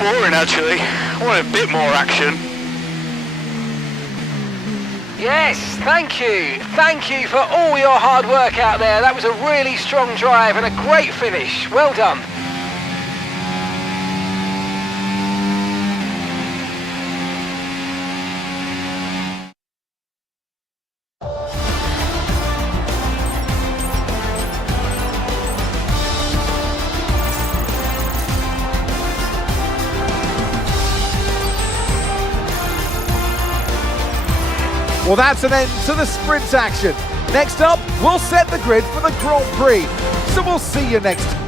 boring actually. I want a bit more action. Yes, thank you. Thank you for all your hard work out there. That was a really strong drive and a great finish. Well done. Well, that's an end to the sprint action. Next up, we'll set the grid for the Grand Prix. So we'll see you next time.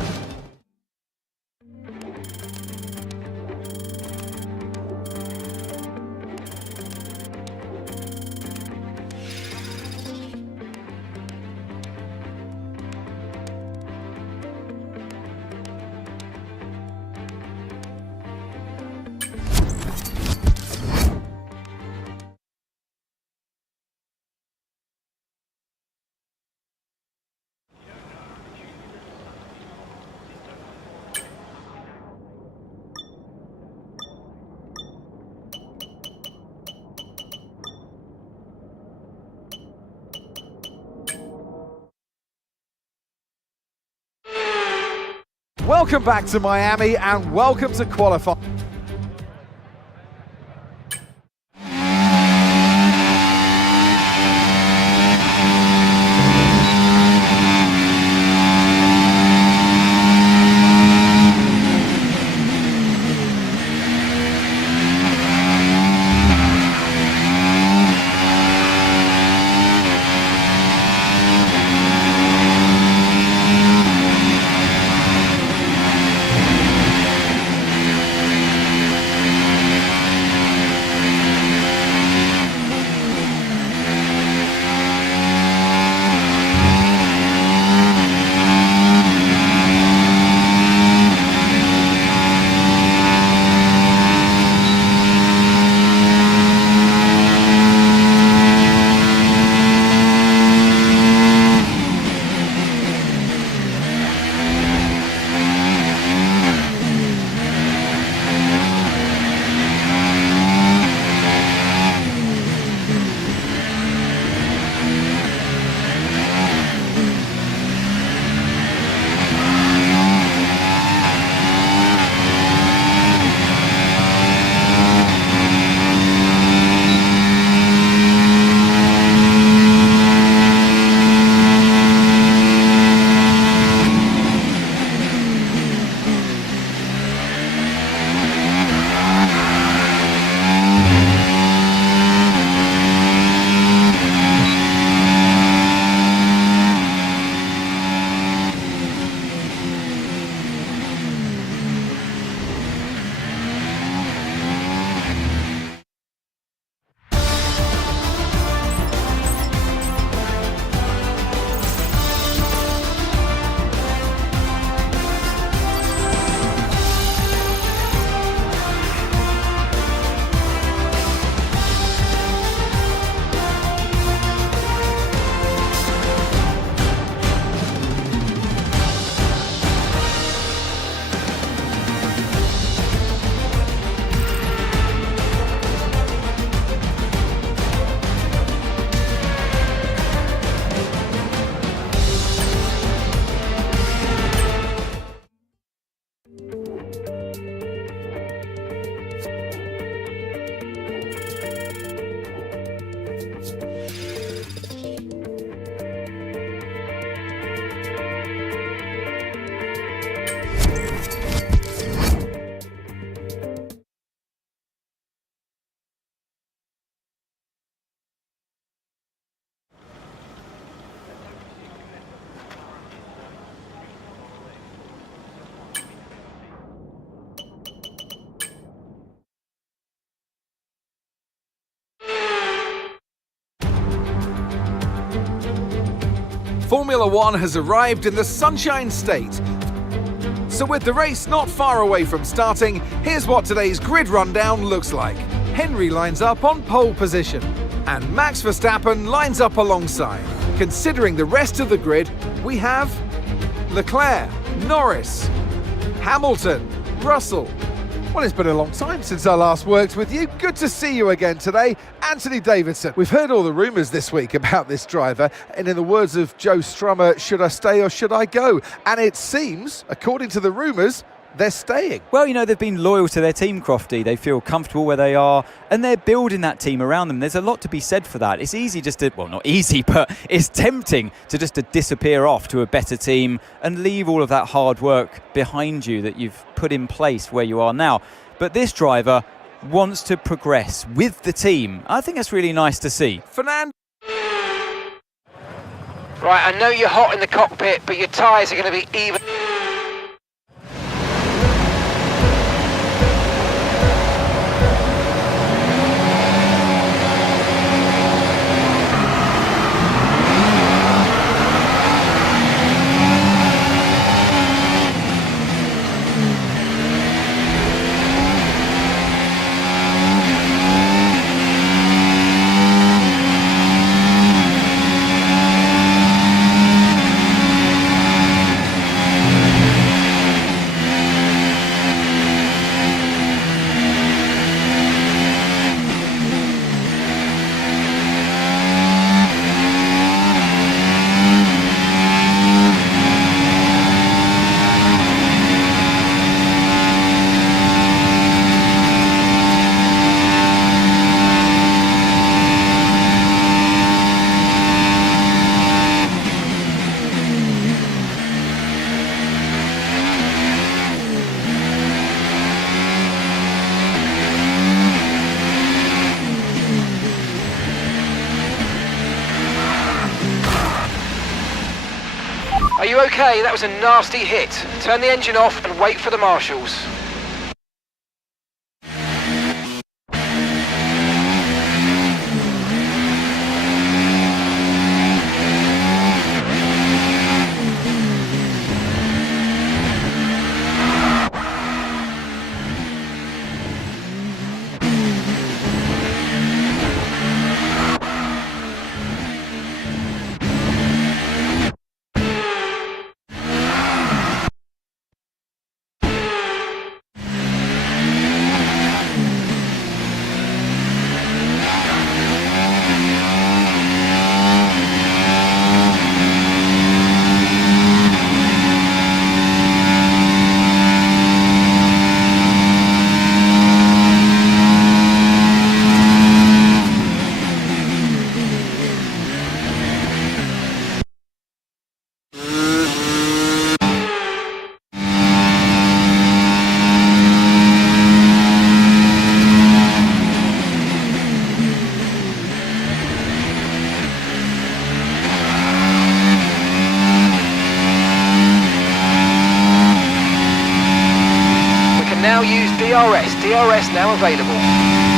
Welcome back to Miami and welcome to qualifying. Formula One has arrived in the Sunshine State. So with the race not far away from starting, here's what today's grid rundown looks like. Henry lines up on pole position, and Max Verstappen lines up alongside. Considering the rest of the grid, we have Leclerc, Norris, Hamilton, Russell. Well, it's been a long time since I last worked with you. Good to see you again today, Anthony Davidson. We've heard all the rumours this week about this driver, and in the words of Joe Strummer, should I stay or should I go? And it seems, according to the rumours, they're staying. Well, you know, they've been loyal to their team, Crofty. They feel comfortable where they are, and they're building that team around them. There's a lot to be said for that. It's easy just to, well, not easy, but it's tempting to just to disappear off to a better team and leave all of that hard work behind you that you've put in place where you are now. But this driver wants to progress with the team. I think that's really nice to see. Fernando. Right, I know you're hot in the cockpit, but your tyres are going to be even. you okay? That was a nasty hit. Turn the engine off and wait for the marshals. Now use DRS. DRS now available.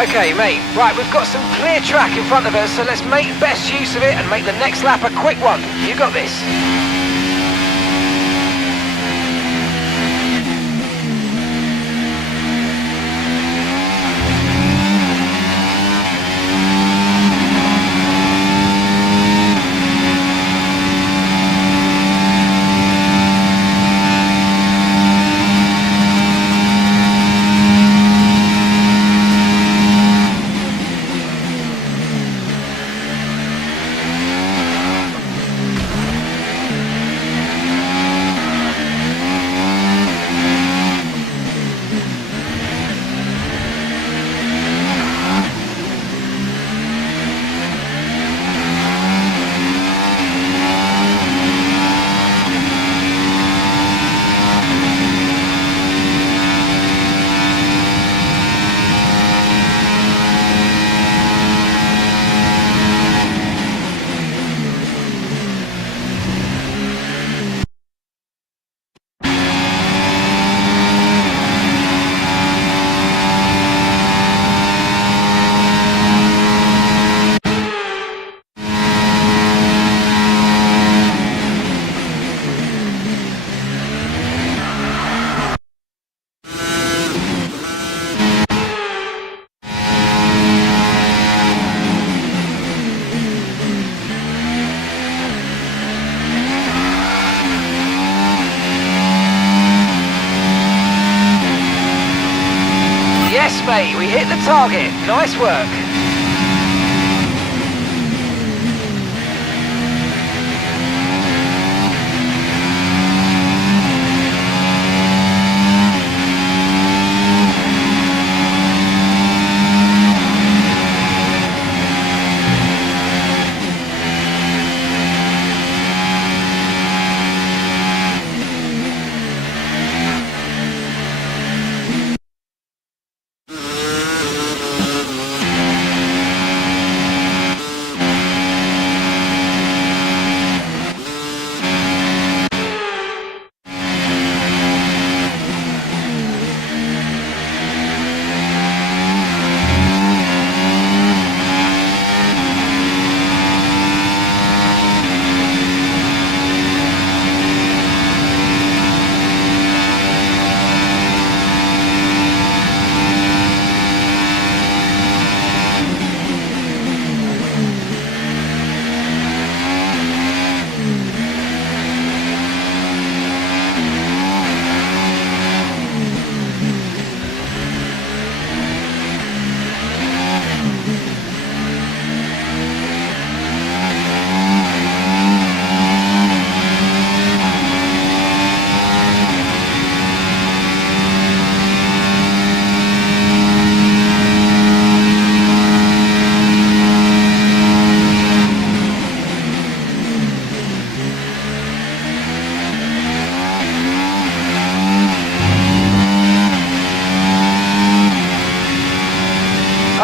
Okay, mate, right, we've got some clear track in front of us, so let's make best use of it and make the next lap a quick one. You got this. Yes, mate, we hit the target. Nice work.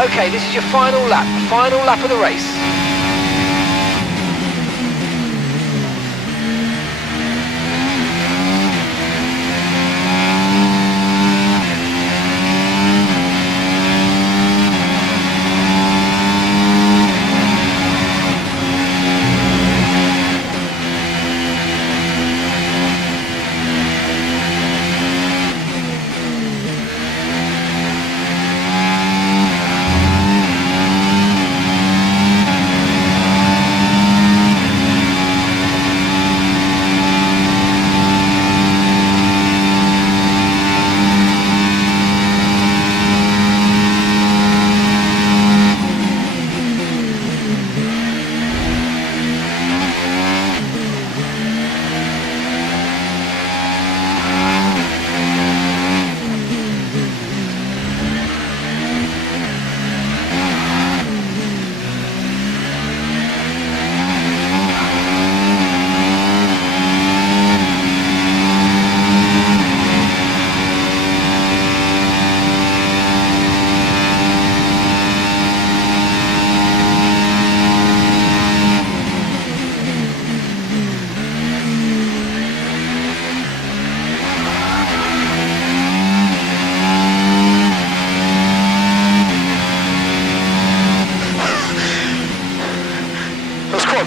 Okay, this is your final lap of the race.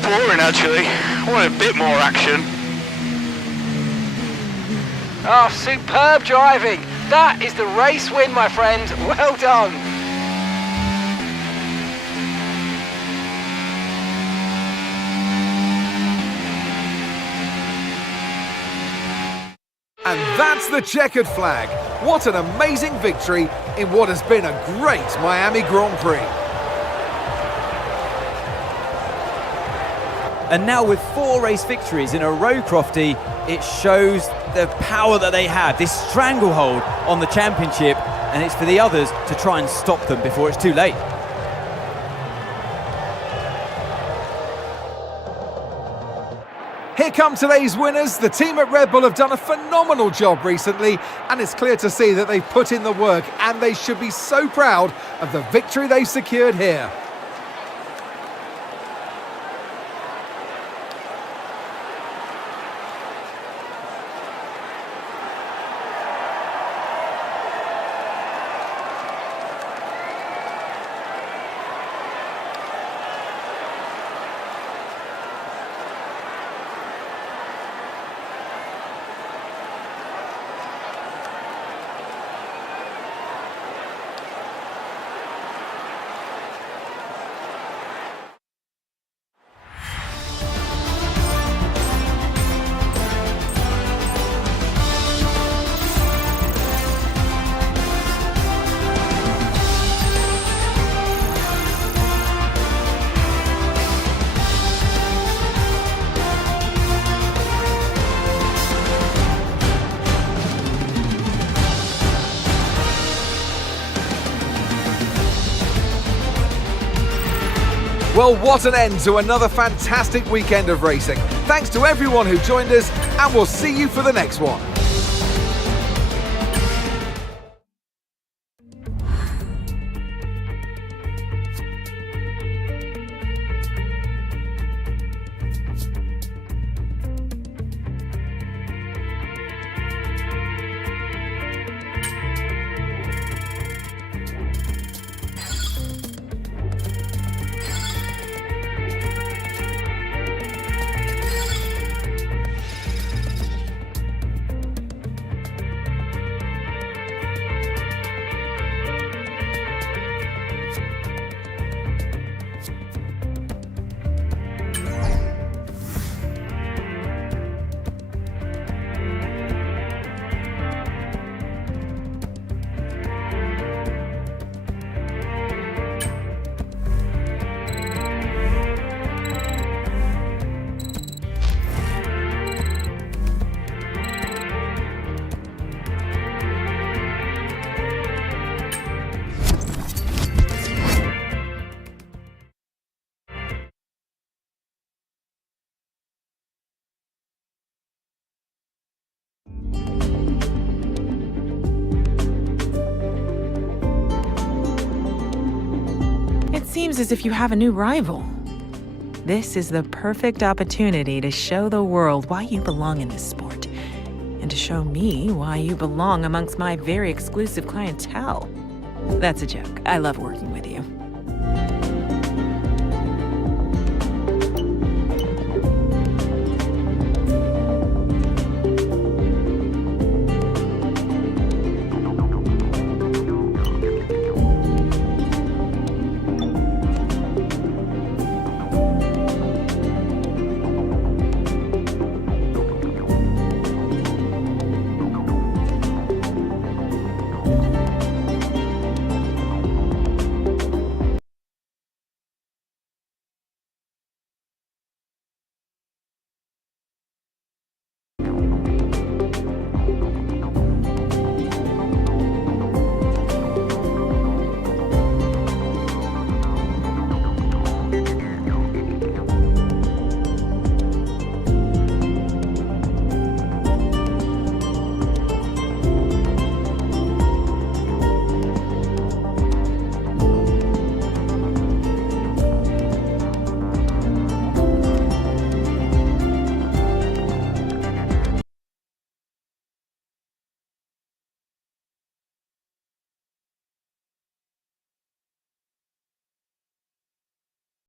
Boring actually. I want a bit more action. Oh, superb driving. That is the race win, my friend. Well done. And that's the checkered flag. What an amazing victory in what has been a great Miami Grand Prix. And now with 4 race victories in a row, Crofty, it shows the power that they have, this stranglehold on the championship, and it's for the others to try and stop them before it's too late. Here come today's winners. The team at Red Bull have done a phenomenal job recently, and it's clear to see that they've put in the work, and they should be so proud of the victory they've secured here. Well, what an end to another fantastic weekend of racing. Thanks to everyone who joined us, and we'll see you for the next one. seems as if you have a new rival. This is the perfect opportunity to show the world why you belong in this sport, and to show me why you belong amongst my very exclusive clientele. That's a joke. I love working with you.